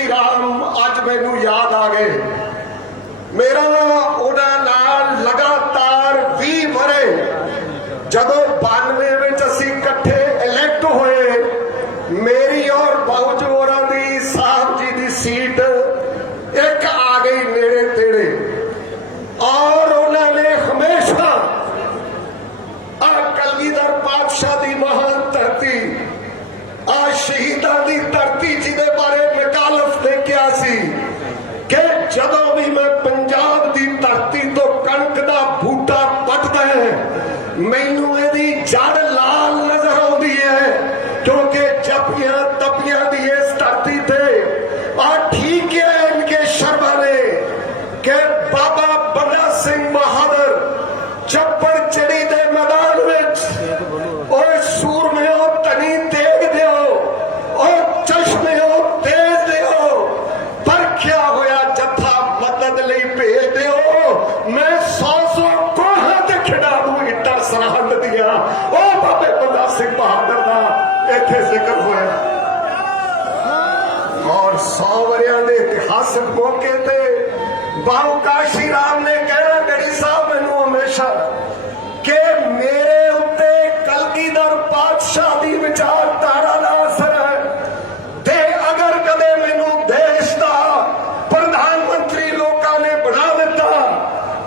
काशी राम अज मैनू याद आ गए। मेरा उन्हां नाल लगातार 20 वरे जदों 92 विच असीं इकट्ठे इलैक्ट होए, मेरी और बाउज होरां दी साहब जी दी सीट एक आ गई नेड़े तेड़े, और उन्होंने हमेशा कलगीधर पातशाह दी महान धरती, शहीदां दी धरती जिहदे बारे वकालत लिखिया सी कि जदों भी मैं पंजाब दी धरती तो कणक दा बूटा पटदा है, मैनू इहदी जड़ लाल नजर आउंदी है, क्योंकि जपियां तपियां दी इस धरती ते ठीक है इनके शर्मा ने कि बाबा बंदा सिंह बहादुर चप्पड़ चिड़ी दे मैदान विच ओए सूरमेओ धनी तेग दिओ, ओ चश्मेओ तेज दिओ, परखिया होया जत्था मदद लई भेज दिओ, मैं 100 कोहां ते खिडा दूं इट्टां सरहद दियां। ओ बाबे बंदा सिंह बहादुर दा इत्थे जिक्र होया, और 100 वरियां दे इतिहासक मौके ते बाबू काशी राम ने कहना गढ़ी साहब मैनू हमेशा कि मेरे उत्ते कलगीधर पातशाह दी विचारधारा दा असर है, ते अगर कदे मैनू देश दा प्रधानमंत्री लोकां ने बना दिता,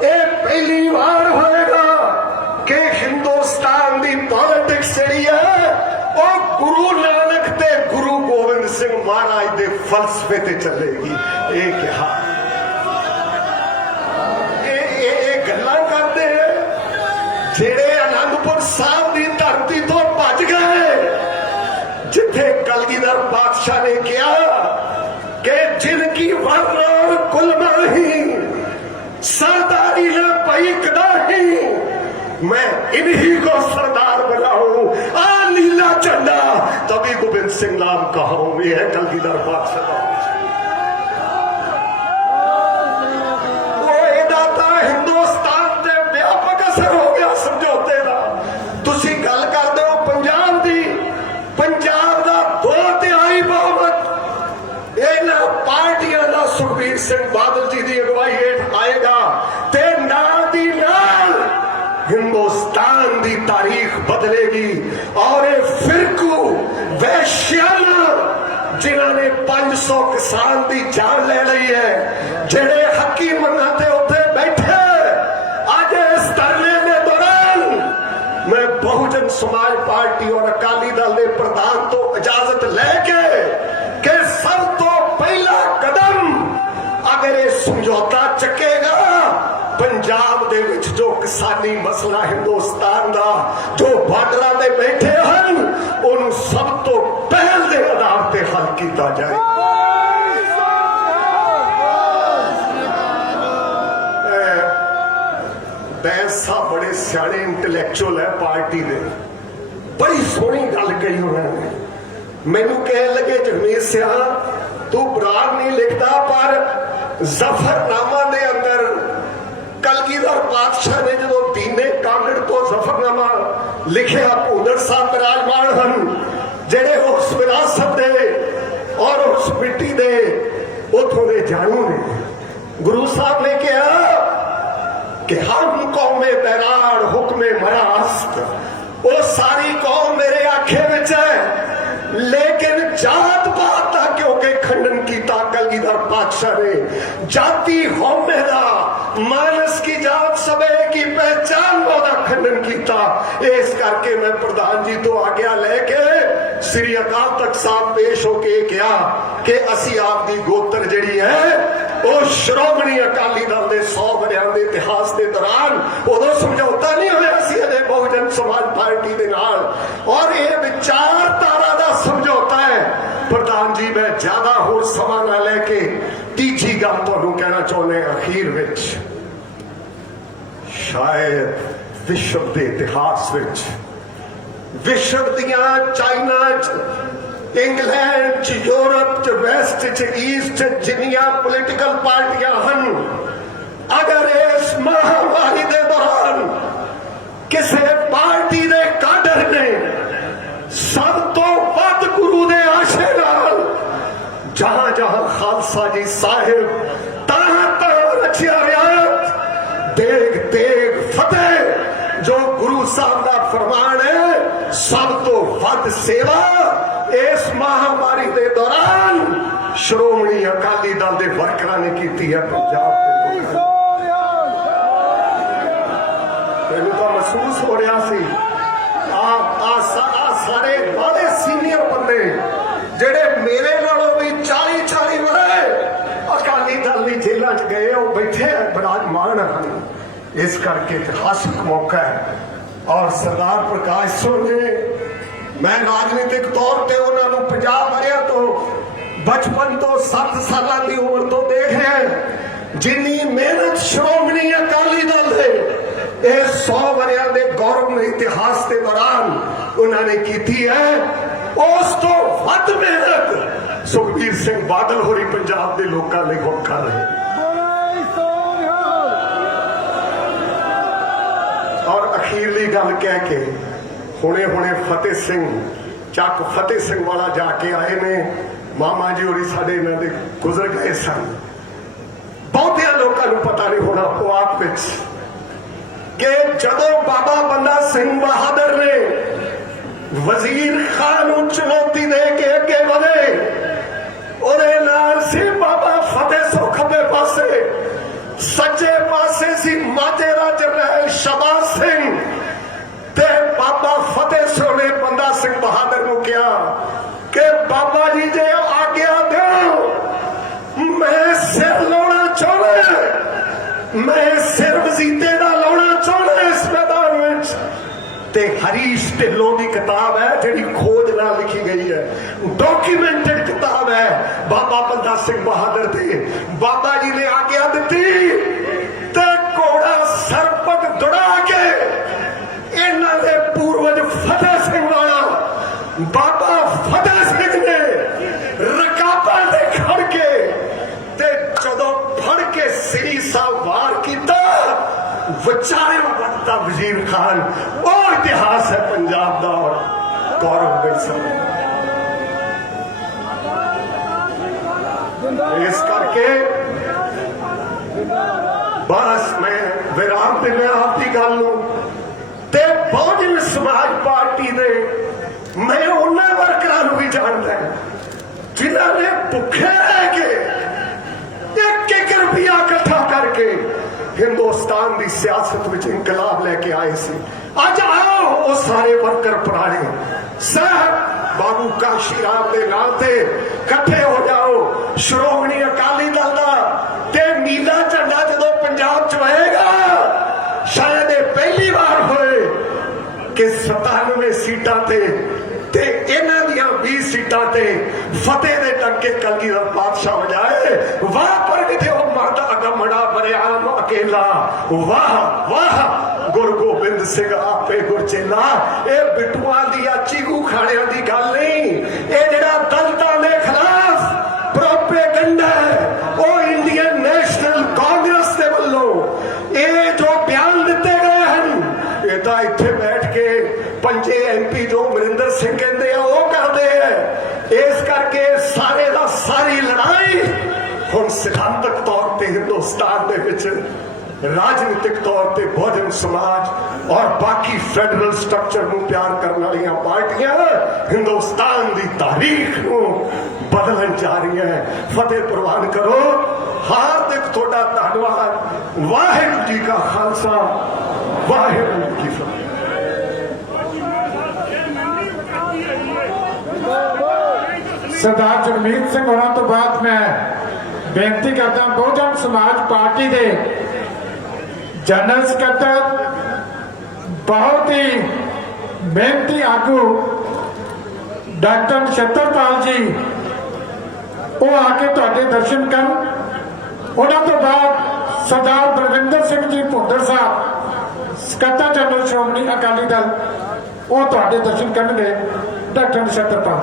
ये पहली बार होएगा कि हिंदुस्तान दी पॉलिटिक्स जिहड़ी है वो गुरु नानक ते गुरु गोबिंद सिंह महाराज दे फलसफे ते चलेगी। ये कहा जेड़े आनंदपुर साहब की धरती तो भज गए, जिथे कलगीधर पातशाह ने कहा कि जिनकी वर्ण और कुलमाही सरदारी न पई कदाही, मैं इन्हीं को सरदार बनाऊं, आ नीला झंडा तभी गोबिंद सिंह नाम कहूं। ये है कलगीधर पातशाह का हिंदुस्तान से व्यापक असर हो गया समझौते का। तुसी गल करदे हो पंजाब दी, पंजाब दा 2/3 बहुमत इन्हां पार्टियां दा सुखबीर सिंह बादल जी की अगवाई हेठ आएगा, ते नाल दी नाल हिंदुस्तान की तारीख बदलेगी। और ये फिरकू वैश्याना जिन्हों ने 500 किसान की जान ले ली है, जेड़े हकी मना ते उत्थे बैठे आज इस धरने के दौरान, मैं बहुजन समाज पार्टी और अकाली दल के प्रधान तो इजाजत लेके कि सब तो पहला कदम अगर ये समझौता चकेगा, पंजाब दे विच जो किसानी मसला हिंदुस्तान दा जो बार्डरां ते बैठे हैं, उन्होंने सब तो पहल के आधार पर हल किया जाए। बैंस साहब बड़े सियाने इंटलैक्चुअल है पार्टी दे, बड़ी सोहनी गल कही उन्होंने। मैनू कह लगे जगमीत सिंह तू बरार नहीं लिखता, पर जफरनामा दे अंदर कलगीधर पातशाह ने जो दीने कांगड़ तो जफरनामा लिखिया, भूदड़ साहब विराजमान हैं जेड़े उस विरासत दे और उस मिट्टी दे उथों दे जानू ने। गुरु साहब ने कहा कि हम कौमे बैराड़ हुक्मे मरास्त, वो सारी कौम मेरे आखे विच है, लेकिन जात पात का क्योंकि खंडन किया कलगीधर पातशाह ने, जाति होमे दा मानस की जात सबे की पहचान का खंडन किया। इस करके मैं प्रधान जी तो आज्ञा लेके श्री अकाल तख्त साहब पेश होके कहा कि असी आपकी गोत्र जिहड़ी है वो श्रोमणी अकाली दल के 100 वरियां के इतिहास के दौरान उदों समझौता नहीं होया सी अजे बहुजन समाज पार्टी के नाल, और ये विचारधारा का समझौता है। प्रधान जी मैं ज्यादा होर समा ना लेके तीजी गल तुहानू कहना चाहुंदे अखीर विच, शायद विश्व के इतिहास विच, विश्व दियां China England Europe west east जिन्नियां पोलिटिकल पार्टियां हैं, अगर इस महामारी के दौरान किसी पार्टी के काडर ने सब तो वध गुरु के आशे नाल जहां जहां खालसा जी साहिब तहाँ तहाँ रचिया रियायत देग देग फतेह जो गुरु साहब का फरमान है सब तो वध सेवा इस महामारी के दौरान श्रोमणी अकाली दल के वर्करां ने की है पंजाब के लोगों ने। तो महसूस हो रहा सी सारे बड़े सीनियर बंदे जेड़े मेरे नालों भी 40-40 वरे अकाली दल की जेलों च गए वो बैठे विराजमान हैं। इस करके इतिहासिक मौका है और सरदार प्रकाश सिंह जी मैं राजनीतिक तौर पर उन्होंने 50 वरिया तो बचपन तो 7 साल की उम्र तो देख रहे हैं जिन्नी मेहनत श्रोमणी अकाली दल है 100 वरिया के गौरव इतिहास के दौरान उन्होंने की है उस तो वध मेहनत सुखबीर सिंह बादल होरी पंजाब के लोगों लिए खुद कर रहे और अखीरली गल कह के हुणे हुणे फतेह सिंह चक फतेह सिंह वाला जाके आए ने मामा जी होरी साडे इन्हां दे गुजर गए सन बहुतिया लोगों को पता नहीं होना आप विच कि जदों बाबा बंदा सिंह बहादुर ने वजीर खान को चुनौती दे के अगे बढ़े ਉਹਦੇ ਨਾਲ ਸੀ बाबा फतेह सो खब्बे पासे सज्जे पासे सी माजेरा जरनैल शाबाश सिंह ते बाबा फतेह सो ने बंदा सिंह बहादुर को कहा कि बाबा जी जे आज्ञा दो मैं सिर लाना चाहना मैं सिर वजीते का लाना चाहना इस मैदान में ते हरीश ढिल्लों की किताब है जिहड़ी खोज नाल लिखी गई है डॉक्यूमेंटेड किताब है बाबा बंदा सिंह बहादुर ते बाबा जी ने आज्ञा दी ते घोड़ा सरपट दौड़ा के इन्हां दे पूर्वज फतेह सिंह वाला बाबा फतेह सिंह ने रकाबा ते खड़ के ते जदों फड़ के सिरी साहब वार कीता विचारे बनता वजीर खान वो इतिहास है पंजाब का और गौरव गई समय इस करके बस मैं विराम देना आपकी गल ते बहुजन समाज पार्टी दे मैं उन्होंने वर्करां भी जानता जिन्होंने भुखे रह के 1-1 रुपया इकट्ठा करके हिंदुस्तान की सियासत में इनकलाब लेके आए थे अज आओ वो सारे वर्कर पुराने साहब बाबू काशी राम के नाम से कट्ठे हो जाओ श्रोमणी अकाली दल का ते नीला झंडा जो पंजाब च होएगा शायद ये पहली बार होए कि 97 सीटां ते इन्हां दियां 20 सीटां ते फतेह दे टंके कलगीधर बादशाह हो जाए वाह प्रगटे हो माता अगमड़ा बरियाम अकेला वाह वाह गुरु गोबिंद सिंह आपे गुरचेला ये बिटुआ दिया चीगू खाणियां दी गल नहीं ये जिहड़ा दलितां दे खिलाफ प्रोपेगेंडा है वो इंडियन नेशनल कांग्रेस दे वल्लों ये जो बयान दिते गए हैं ये तां इत्थे बैठ के पंजे MP जो अमरिंदर सिंह कहते हैं वो करते हैं इस करके सारे दा सारी लड़ाई हुण सिद्धांतक तौर पर हिंदुस्तान दे विच राजनीतिक तौर पर बहुजन समाज और बाकी फेडरल स्ट्रक्चर को प्यार करने वाली पार्टियां हिंदुस्तान की तारीख को बदलन जा रही है फतेह प्रवान करो हार्दिक थोड़ा धन्यवाद वाहिगुरू जी का खालसा वाहिगुरू जी की फतेह सरदार जगमीत सिंह होना तो बाद मैं बेनती करता बहुजन समाज पार्टी के जनरल सकत्तर बहुत ही मेहनती आगू डॉक्टर नछत्तरपाल जी वो आके तुहाडे दर्शन कर उन्होंने तो बाद सरदार बलविंदर सिंह जी भुंदर साहब सकत्तर जनरल श्रोमणी अकाली दल वो तुहाडे दर्शन करनगे डॉक्टर नछत्तरपाल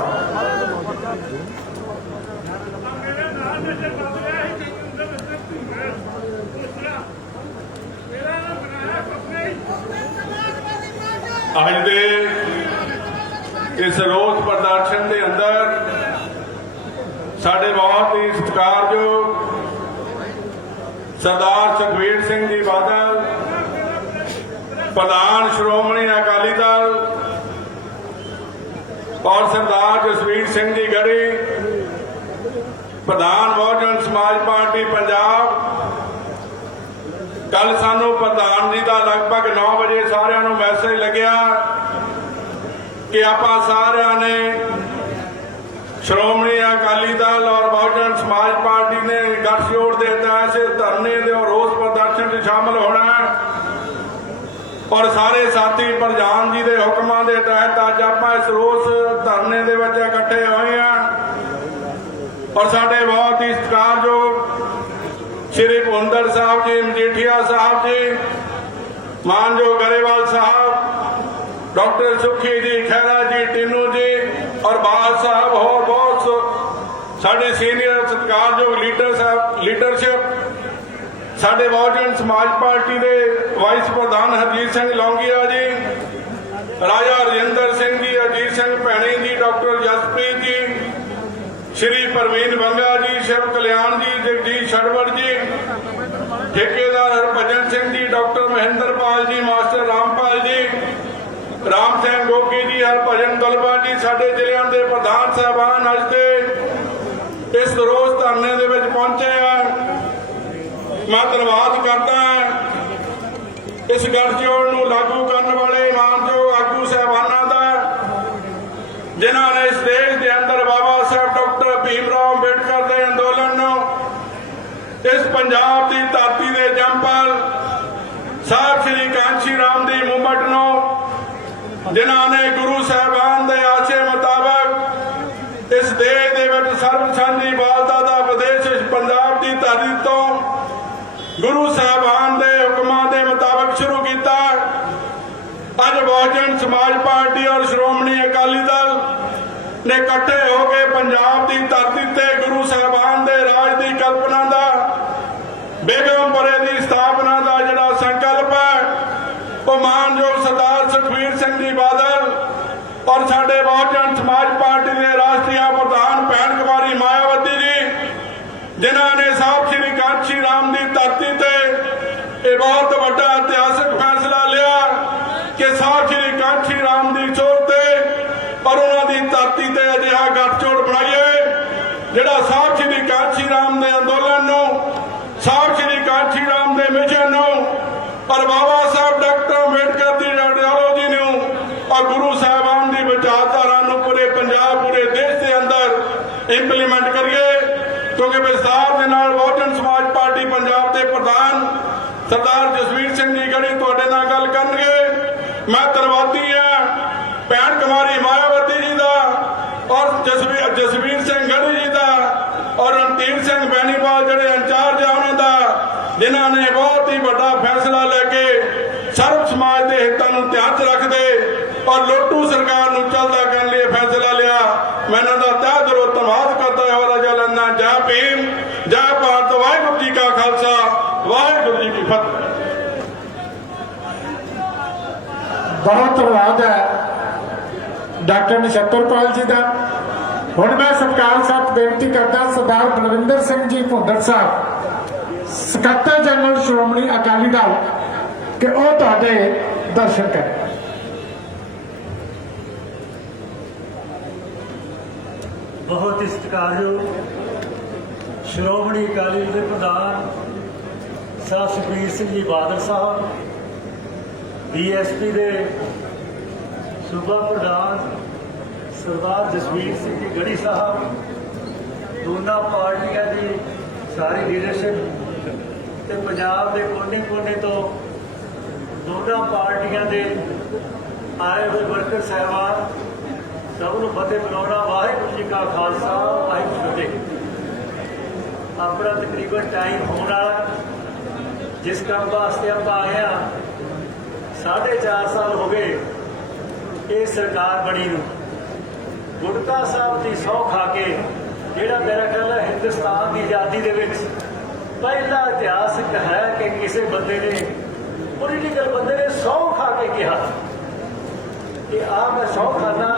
अज दे इस रोस प्रदर्शन के अंदर ਸਾਡੇ ਬਹੁਤ ਹੀ ਸਤਿਕਾਰਯੋਗ ਸਰਦਾਰ ਸੁਖਬੀਰ ਸਿੰਘ ਜੀ ਬਾਦਲ, ਪ੍ਰਧਾਨ ਸ਼੍ਰੋਮਣੀ ਅਕਾਲੀ ਦਲ, ਔਰ ਸਰਦਾਰ ਜਸਵੀਰ ਸਿੰਘ ਜੀ ਗੜੀ, ਪ੍ਰਧਾਨ ਬਹੁਜਨ ਸਮਾਜ ਪਾਰਟੀ ਪੰਜਾਬ। ਕੱਲ ਸਾਨੂੰ ਪ੍ਰਧਾਨ ਜੀ ਦਾ ਲਗਭਗ 9 ਵਜੇ ਸਾਰਿਆਂ ਨੂੰ ਮੈਸੇਜ ਲੱਗਿਆ ਕਿ ਆਪਾਂ ਸਾਰਿਆਂ ਨੇ ਸ਼੍ਰੋਮਣੀ ਅਕਾਲੀ ਦਲ ਔਰ ਬਹੁਜਨ ਸਮਾਜ ਪਾਰਟੀ ਨੇ ਗੱਠਜੋੜ ਦੇ ਤਹਿਤ ਇਸ ਧਰਨੇ ਦੇ ਔਰ ਰੋਸ ਪ੍ਰਦਰਸ਼ਨ 'ਚ ਸ਼ਾਮਲ ਹੋਣਾ ਹੈ। ਔਰ ਸਾਰੇ ਸਾਥੀ ਪ੍ਰਧਾਨ ਜੀ ਦੇ ਹੁਕਮਾਂ ਦੇ ਤਹਿਤ ਅੱਜ ਆਪਾਂ ਇਸ ਰੋਸ ਧਰਨੇ ਦੇ ਵਿੱਚ ਇਕੱਠੇ ਹੋਏ ਹਾਂ। ਔਰ ਸਾਡੇ ਬਹੁਤ ਹੀ ਸਤਿਕਾਰਯੋਗ ਸ਼੍ਰੀ ਭੁੰਦਰ ਸਾਹਿਬ ਜੀ, ਮਜੀਠੀਆ ਸਾਹਿਬ ਜੀ, ਮਾਨਯੋਗ ਗਰੇਵਾਲ ਸਾਹਿਬ, ਡਾਕਟਰ ਸੁਖੀ ਜੀ, ਖਹਿਰਾ ਜੀ, ਟੀਨੂ ਜੀ ਔਰ ਬਾਦ ਸਾਹਿਬ, ਹੋਰ ਬਹੁਤ ਸਾਡੇ ਸੀਨੀਅਰ ਸਤਿਕਾਰਯੋਗ ਲੀਡਰਸ਼ਿਪ, ਸਾਡੇ ਬਹੁਜਨ ਸਮਾਜ ਪਾਰਟੀ ਦੇ ਵਾਈਸ ਪ੍ਰਧਾਨ ਹਰਜੀਤ ਸਿੰਘ ਲੌਂਗੀਆ ਜੀ, ਰਾਜਾ ਰਜਿੰਦਰ ਸਿੰਘ ਜੀ, ਅਜੀਤ ਸਿੰਘ ਭੈਣੀ ਜੀ, ਡਾਕਟਰ ਜਸਪ੍ਰੀਤ ਜੀ, ਸ਼੍ਰੀ ਪ੍ਰਵੀਨ ਬੰਗਾ ਜੀ, ਸ਼ਿਵ ਕਲਿਆਣ ਜੀ, ਜਗਜੀਤ ਛੜਵੜ ਜੀ, ਠੇਕੇਦਾਰ ਹਰਭਜਨ ਸਿੰਘ ਜੀ, ਡਾਕਟਰ ਮਹਿੰਦਰਪਾਲ ਜੀ, ਮਾਸਟਰ ਰਾਮਪਾਲ ਜੀ, ਰਾਮ ਸਿੰਘ ਗੋਗੀ ਜੀ, ਹਰਭਜਨ ਦਲਬਾ ਜੀ, ਸਾਡੇ ਜ਼ਿਲ੍ਹਿਆਂ ਦੇ ਪ੍ਰਧਾਨ ਸਾਹਿਬਾਨ ਅੱਜ ਦੇ ਇਸ ਰੋਸ ਧਰਨੇ ਦੇ ਵਿੱਚ ਪਹੁੰਚੇ ਆ। ਮੈਂ ਧੰਨਵਾਦ ਕਰਦਾ ਇਸ ਗੱਠਜੋੜ ਨੂੰ ਲਾਗੂ ਕਰਨ ਵਾਲੇ ਮਾਨਯੋਗ ਆਗੂ ਸਾਹਿਬਾਨਾਂ ਦਾ, ਜਿਨ੍ਹਾਂ ਨੇ ਇਸ ਦੇਸ਼ ਦੇ ਅੰਦਰ ਬਾਬਾ ਸਾਹਿਬ ਡਾਕਟਰ ਭੀਮ ਰਾਓ ਅੰਬੇਡਕਰ ਦੇ ਅੰਦੋਲਨ ਨੂੰ, ਇਸ ਪੰਜਾਬ ਦੀ ਧਰਤੀ ਦੇ ਜੰਮਪਲ ਸਾਹਿਬ ਸ੍ਰੀ ਕਾਂਸ਼ੀ ਰਾਮ ਦੀ ਮੂਵਮੈਂਟ ਨੂੰ, ਜਿਨ੍ਹਾਂ ਨੇ ਗੁਰੂ ਸਾਹਿਬਾਨ ਦੇ ਆਸ਼ੇ ਮੁਤਾਬਕ ਇਸ ਦੇਸ਼ ਦੇ ਵਿੱਚ ਸਰਬ ਸਾਂਝੀ ਵਾਲਤਾ ਦਾ ਉਪਦੇਸ਼ ਇਸ ਪੰਜਾਬ ਦੀ ਧਰਤੀ ਤੋਂ ਗੁਰੂ ਸਾਹਿਬਾਨ ਦੇ ਹੁਕਮਾਂ ਦੇ ਮੁਤਾਬਕ ਸ਼ੁਰੂ ਕੀਤਾ। ਅੱਜ ਬਹੁਜਨ ਸਮਾਜ ਪਾਰਟੀ ਔਰ ਸ਼੍ਰੋਮਣੀ ਅਕਾਲੀ ਦਲ ਨੇ ਇਕੱਠੇ ਹੋ ਕੇ ਪੰਜਾਬ ਦੀ ਧਰਤੀ ਤੇ ਗੁਰੂ ਸਾਹਿਬਾਨ ਦੇ ਰਾਜ ਦੀ ਕਲਪਨਾ ਦਾ, ਬੇਗਮਪੁਰੇ ਦੀ ਸਥਾਪਨਾ ਦਾ ਜਿਹੜਾ ਸੰਕਲਪ ਹੈ, ਉਹ ਮਾਨਯੋਗ ਸਰਦਾਰ ਸੁਖਬੀਰ ਸਿੰਘ ਜੀ ਬਾਦਲ ਔਰ ਸਾਡੇ ਬਹੁਜਨ ਸਮਾਜ ਪਾਰਟੀ ਦੇ ਰਾਸ਼ਟਰੀ ਪ੍ਰਧਾਨ ਭੈਣ ਕੁਮਾਰੀ ਮਾਇਆਵਤੀ ਜੀ, ਜਿਨ੍ਹਾਂ ਨੇ ਸਾਹਿਬ ਸ੍ਰੀ ਕਾਂਸ਼ੀ ਰਾਮ ਦੀ ਧਰਤੀ ਤੇ ਇਹ ਬਹੁਤ ਵੱਡਾ ਇਤਿਹਾਸਕ ਫੈਸਲਾ ਲਿਆ ਕਿ ਸਾਹਿਬ ਸ੍ਰੀ ਕਾਂਸ਼ੀ ਰਾਮ ਦੀ ਸੋਚ ਤੇ ਔਰ ਉਹਨਾਂ ਦੀ ਧਰਤੀ ਤੇ ਅਜਿਹਾ ਗੱਠਜੋੜ ਬਣਾਈਏ ਜਿਹੜਾ ਸਾਹਿਬ ਸ੍ਰੀ ਕਾਂਸ਼ੀ ਰਾਮ ਦੇ ਅੰਦੋਲਨ ਨੂੰ, ਸਾਹਿਬ ਸ੍ਰੀ ਕਾਂਸ਼ੀ ਰਾਮ ਦੇ ਮਿਸ਼ਨ ਨੂੰ ਔਰ ਬਾਬਾ ਸਾਹਿਬ ਡਾਕਟਰ ਅੰਬੇਡਕਰ ਦੀ ਆਈਡੀਓਲੋਜੀ ਨੂੰ ਔਰ ਗੁਰੂ ਸਾਹਿਬਾਨ ਦੀ ਵਿਚਾਰਧਾਰਾ ਨੂੰ ਪੂਰੇ ਪੰਜਾਬ, ਪੂਰੇ ਦੇਸ਼ ਦੇ ਅੰਦਰ ਇੰਪਲੀਮੈਂਟ ਕਰੀਏ। ਕਿਉਂਕਿ ਵਿਸਤਾਰ ਦੇ ਨਾਲ ਬਹੁਜਨ ਸਮਾਜ ਪਾਰਟੀ ਪੰਜਾਬ ਦੇ ਪ੍ਰਧਾਨ ਸਰਦਾਰ ਜਸਵੀਰ ਸਿੰਘ ਜੀ ਗੜੀ ਤੁਹਾਡੇ ਨਾਲ ਗੱਲ ਕਰਨਗੇ। ਮੈਂ ਧੰਨਵਾਦੀ ਹਾਂ ਭੈਣ ਕੁਮਾਰੀ ਮਾਇਆਵਤੀ ਜੀ ਦਾ ਔਰ ਜਸਵੀਰ ਸਿੰਘ ਗੜੀ ਜੀ ਦਾ ਔਰ ਰਣਧੀਰ ਸਿੰਘ ਬੈਣੀਵਾਲ ਜਿਹੜੇ ਇੰਚਾਰਜ ਆ ਉਹਨਾਂ ਦਾ, ਜਿਨ੍ਹਾਂ ਨੇ ਬਹੁਤ ਹੀ ਵੱਡਾ ਫੈਸਲਾ ਲੈ ਕੇ ਸਰਬ ਸਮਾਜ ਦੇ ਹਿੱਤਾਂ ਨੂੰ ਧਿਆਨ 'ਚ ਰੱਖਦੇ ਔਰ ਲੋਟੂ ਸਰਕਾਰ ਨੂੰ ਚੱਲਦਾ ਕਰਨ ਲਈ ਫੈਸਲਾ ਲਿਆ। ਮੈਂ ਇਹਨਾਂ ਦਾ ਤਹਿ ਦਿਲੋਂ ਧੰਨਵਾਦ ਕਰਦਾ ਹਾਂ। ਰਾਜਾ ਲੰਨਾ ਜੈ ਭੀਮ, ਜੈ ਭਾਰਤ, ਵਾਹਿਗੁਰੂ ਜੀ ਕਾ ਖਾਲਸਾ, ਵਾਹਿਗੁਰੂ ਜੀ ਕੀ ਫਤਿਹ। ਬਹੁਤ ਧੰਨਵਾਦ ਹੈ ਡਾਕਟਰ ਨਛੱਤਰਪਾਲ ਜੀ ਦਾ। ਹੁਣ ਮੈਂ ਸਤਿਕਾਰ ਸਾਹਿਬ ਬੇਨਤੀ ਕਰਦਾ ਸਰਦਾਰ ਬਲਵਿੰਦਰ ਸਿੰਘ ਜੀ ਭੁੰਦਰ ਸਾਹਿਬ, ਸਕੱਤਰ ਜਨਰਲ ਸ਼੍ਰੋਮਣੀ ਅਕਾਲੀ ਦਲ, ਕਿ ਉਹ ਤੁਹਾਡੇ ਦਰਸ਼ਨ ਕਰੇ। ਬਹੁਤ ਹੀ ਸਤਿਕਾਰਯੋਗ ਸ਼੍ਰੋਮਣੀ ਅਕਾਲੀ ਦਲ ਦੇ ਪ੍ਰਧਾਨ ਸਾਹਿਬ ਸੁਖਬੀਰ ਸਿੰਘ ਜੀ ਬਾਦਲ ਸਾਹਿਬ, ਬੀਐਸਪੀ ਦੇ ਸੂਬਾ ਪ੍ਰਧਾਨ ਸਰਦਾਰ ਜਸਵੀਰ ਸਿੰਘ ਜੀ ਗੜੀ ਸਾਹਿਬ, ਦੋਨਾਂ ਪਾਰਟੀਆਂ ਦੀ ਸਾਰੀ ਲੀਡਰਸ਼ਿਪ ਤੇ ਪੰਜਾਬ ਦੇ ਕੋਨੇ-ਕੋਨੇ ਤੋਂ ਦੋਨਾਂ ਪਾਰਟੀਆਂ ਦੇ ਆਏ ਹੋਏ ਵਰਕਰ ਸਾਹਿਬਾਨ, ਸਭ ਨੂੰ ਫਤਿਹ ਬੁਲਾਉਣਾ। ਵਾਹਿਗੁਰੂ ਜੀ ਕਾ ਖਾਲਸਾ, ਵਾਹਿਗੁਰੂ ਜੀ ਕੀ ਫਤਿਹ। ਆਪਣਾ ਤਕਰੀਬਨ ਟਾਈਮ ਹੋਣ ਵਾਲਾ, ਜਿਸ ਕੰਮ ਵਾਸਤੇ ਆਪਾਂ ਆਏ ਹਾਂ, 4.5 ਸਾਲ ਹੋ ਗਏ ਇਹ ਸਰਕਾਰ ਬਣੀ ਨੂੰ। ਗੁਟਕਾ ਸਾਹਿਬ ਦੀ ਸਹੁੰ ਖਾ ਕੇ, ਜਿਹੜਾ ਮੇਰਾ ਖਿਆਲ ਹੈ ਹਿੰਦੁਸਤਾਨ ਦੀ ਆਜ਼ਾਦੀ ਦੇ ਵਿੱਚ ਪਹਿਲਾ ਇਤਿਹਾਸਕ ਹੈ ਕਿ ਕਿਸੇ ਬੰਦੇ ਨੇ, ਪੋਲੀਟੀਕਲ ਬੰਦੇ ਨੇ ਸਹੁੰ ਖਾ ਕੇ ਕਿਹਾ ਕਿ ਆਹ ਮੈਂ ਸਹੁੰ ਖਾਨਾ,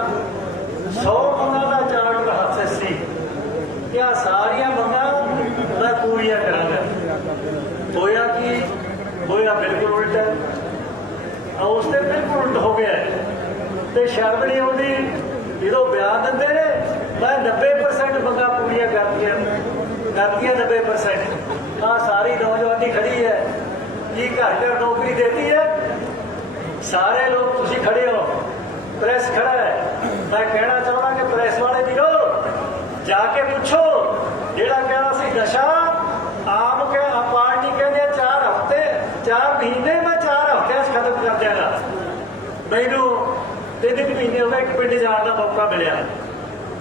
100 ਗੁਣਾ ਦਾ ਚਾਰਟ ਹੱਥ ਸੀ ਕਿ ਆ ਸਾਰੀਆਂ ਮੰਗਾਂ ਮੈਂ ਪੂਰੀਆਂ ਕਰਾਂਗਾ। ਹੋਇਆ ਕੀ ਹੋਇਆ, ਬਿਲਕੁਲ ਉਲਟ ਹੈ। ਉਸ ਤੇ ਬਿਲਕੁਲ ਉਲਟ ਹੋ ਗਿਆ ਤੇ ਸ਼ਰਮ ਨਹੀਂ ਆਉਂਦੀ ਜਦੋਂ ਬਿਆਨ ਦਿੰਦੇ ਨੇ ਮੈਂ 90% ਮੰਗਾਂ ਪੂਰੀਆਂ ਕਰਤੀਆਂ 90%। ਆ ਸਾਰੀ ਨੌਜਵਾਨੀ ਖੜੀ ਹੈ ਜੀ, ਘਰ ਘਰ ਨੌਕਰੀ ਦੇਤੀ ਹੈ। ਸਾਰੇ ਲੋਕ ਤੁਸੀਂ ਖੜੇ ਹੋ, ਪ੍ਰੈਸ ਖੜਾ ਹੈ। ਮੈਂ ਕਹਿਣਾ ਚਾਹੁੰਦਾ ਕਿ ਪ੍ਰੈਸ ਵਾਲੇ ਵੀਰੋ ਜਾ ਕੇ ਪੁੱਛੋ, ਜਿਹੜਾ ਕਹਿਣਾ ਸੀ ਨਸ਼ਾ ਆਮ ਪਾਰਟੀ ਕਹਿੰਦੇ 4 ਹਫ਼ਤੇ 4 ਮਹੀਨੇ ਮੈਂ 4 ਹਫ਼ਤਿਆਂ 'ਚ ਖਤਮ ਕਰ ਦਿਆਂਗਾ। ਮੈਨੂੰ 3 ਮਹੀਨੇ ਹੋ ਗਏ, ਇੱਕ ਪਿੰਡ ਜਾਣ ਦਾ ਮੌਕਾ ਮਿਲਿਆ।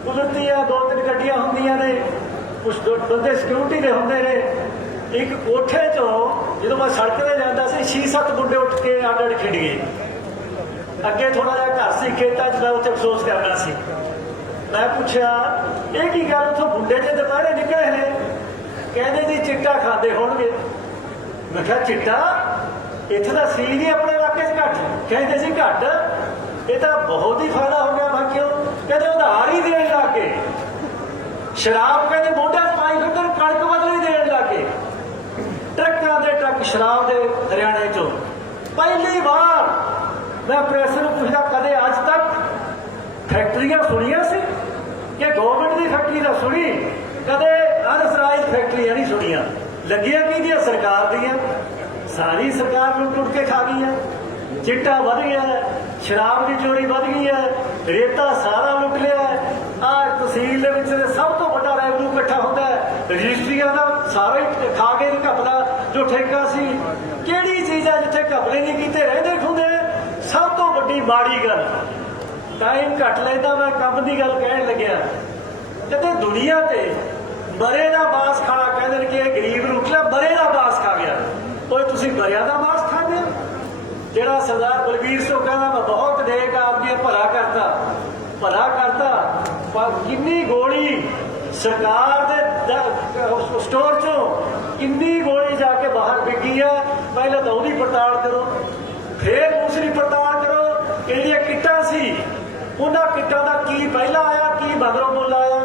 ਕੁਦਰਤੀ ਆ 2-3 ਗੱਡੀਆਂ ਹੁੰਦੀਆਂ ਨੇ, ਕੁਛ ਬੰਦੇ ਸਿਕਿਉਰਿਟੀ ਦੇ ਹੁੰਦੇ ਨੇ। ਇੱਕ ਕੋਠੇ 'ਚੋਂ ਜਦੋਂ ਮੈਂ ਸੜਕ 'ਤੇ ਜਾਂਦਾ ਸੀ 6-7 ਮੁੰਡੇ ਉੱਠ ਕੇ ਅੱਡ ਖਿੰਡ ਗਏ। ਅੱਗੇ ਥੋੜਾ ਜਿਹਾ ਘਰ ਸੀ ਖੇਤਾਂ 'ਚ, ਮੈਂ ਉੱਥੇ ਅਫਸੋਸ ਕਰਨਾ ਸੀ। ਮੈਂ ਪੁੱਛਿਆ ਇਹ ਕੀ ਗੱਲ, ਉੱਥੋਂ ਮੁੰਡੇ ਜੇ ਦੁਪਹਿਰੇ ਨਿਕਲੇ ਨੇ? ਕਹਿੰਦੇ ਜੀ ਚਿੱਟਾ ਖਾਂਦੇ ਹੋਣਗੇ। ਮੈਂ ਕਿਹਾ ਚਿੱਟਾ ਇੱਥੇ ਤਾਂ ਸੀ ਨਹੀਂ ਆਪਣੇ ਇਲਾਕੇ 'ਚ ਘੱਟ। ਕਹਿੰਦੇ ਸੀ ਘੱਟ, ਇਹ ਤਾਂ ਬਹੁਤ ਹੀ ਫਾਇਦਾ ਹੋ ਗਿਆ। ਮੈਂ ਕਿਉਂ? ਕਹਿੰਦੇ ਉਧਾਰ ਹੀ ਦੇਣ ਲੱਗ ਗਏ। ਸ਼ਰਾਬ ਕਹਿੰਦੇ ਮੋਢਿਆਂ 'ਚ ਪਾਈ ਫਿਰਦੇ, ਕਣਕ ਬਦਲੀ ਦੇਣ ਲੱਗ ਗਏ। ਟਰੱਕਾਂ ਦੇ ਟਰੱਕ ਸ਼ਰਾਬ ਦੇ ਹਰਿਆਣੇ 'ਚੋਂ। ਪਹਿਲੀ ਵਾਰ ਮੈਂ ਪ੍ਰੈਸ ਨੂੰ ਪੁੱਛਿਆ ਕਦੇ ਅੱਜ ਤੱਕ ਫੈਕਟਰੀਆਂ ਸੁਣੀਆਂ ਸੀ ਕਿ ਗਵਰਨਮੈਂਟ ਦੀ ਫੈਕਟਰੀ ਤਾਂ ਸੁਣੀ, ਕਦੇ ਅਨਸਰਾਈਜ਼ ਫੈਕਟਰੀਆਂ ਨਹੀਂ ਸੁਣੀਆਂ। ਲੱਗੀਆਂ ਕਿਹਦੀਆਂ? ਸਰਕਾਰ ਦੀਆਂ। ਸਾਰੀ ਸਰਕਾਰ ਨੂੰ ਟੁੱਟ ਕੇ ਖਾ ਗਈ ਹੈ। ਚਿੱਟਾ ਵੱਧ ਗਿਆ ਹੈ, ਸ਼ਰਾਬ ਦੀ ਚੋਰੀ ਵੱਧ ਗਈ ਹੈ, ਰੇਤਾ ਸਾਰਾ ਲੁੱਟ ਲਿਆ ਹੈ। ਆਹ ਤਹਿਸੀਲ ਦੇ ਵਿੱਚ ਸਭ ਤੋਂ ਵੱਡਾ ਰੈਵਨਿਊ ਇਕੱਠਾ ਹੁੰਦਾ ਹੈ, ਰਜਿਸਟਰੀਆਂ ਦਾ ਸਾਰਾ ਹੀ ਖਾ ਕੇ ਘਪਲਾ ਜੋ ਠੇਕਾ ਸੀ। ਕਿਹੜੀ ਚੀਜ਼ ਹੈ ਜਿੱਥੇ ਘਪਲੇ ਨਹੀਂ ਕੀਤੇ ਰਹਿੰਦੇ ਖੁੰਦੇ? ਸਭ ਤੋਂ ਵੱਡੀ ਮਾੜੀ ਗੱਲ, ਟਾਈਮ ਘੱਟ ਲੈਂਦਾ ਮੈਂ ਕੰਮ ਦੀ ਗੱਲ ਕਹਿਣ ਲੱਗਿਆ। ਕਹਿੰਦੇ ਦੁਨੀਆ ਤੇ ਬਰੇ ਦਾ ਮਾਸ ਖਾਣਾ, ਕਹਿੰਦੇ ਨੇ ਕਿ ਇਹ ਗਰੀਬ ਨੂੰ ਕਿਹਾ ਬਰੇ ਦਾ ਮਾਸ ਖਾ ਗਿਆ। ਓਏ ਤੁਸੀਂ ਬਰਿਆਂ ਦਾ ਮਾਸ ਖਾਂਦੇ ਹੋ? ਜਿਹੜਾ ਸਰਦਾਰ ਬਲਬੀਰ ਸਿੰਘ ਕਹਿੰਦਾ ਮੈਂ ਬਹੁਤ ਨੇਕ ਆਦਮੀ ਭਲਾ ਕਰਤਾ ਪਰ ਕਿੰਨੀ ਗੋਲੀ ਸਰਕਾਰ ਦੇ ਸਟੋਰ 'ਚੋਂ ਕਿੰਨੀ ਗੋਲੀ ਜਾ ਕੇ ਬਾਹਰ ਵਿਕੀ ਆ? ਪਹਿਲਾਂ ਤਾਂ ਉਹਦੀ ਪੜਤਾਲ ਕਰੋ, ਫਿਰ ਦੂਸਰੀ ਪੜਤਾਲ ਕਰੋ। ਕਿਹੜੀਆਂ ਕਿੱਟਾਂ ਸੀ, ਉਹਨਾਂ ਕਿੱਟਾਂ ਦਾ ਕੀ ਪਹਿਲਾਂ ਆਇਆ, ਕੀ ਮਗਰੋਂ ਮੁੱਲ ਆਇਆ,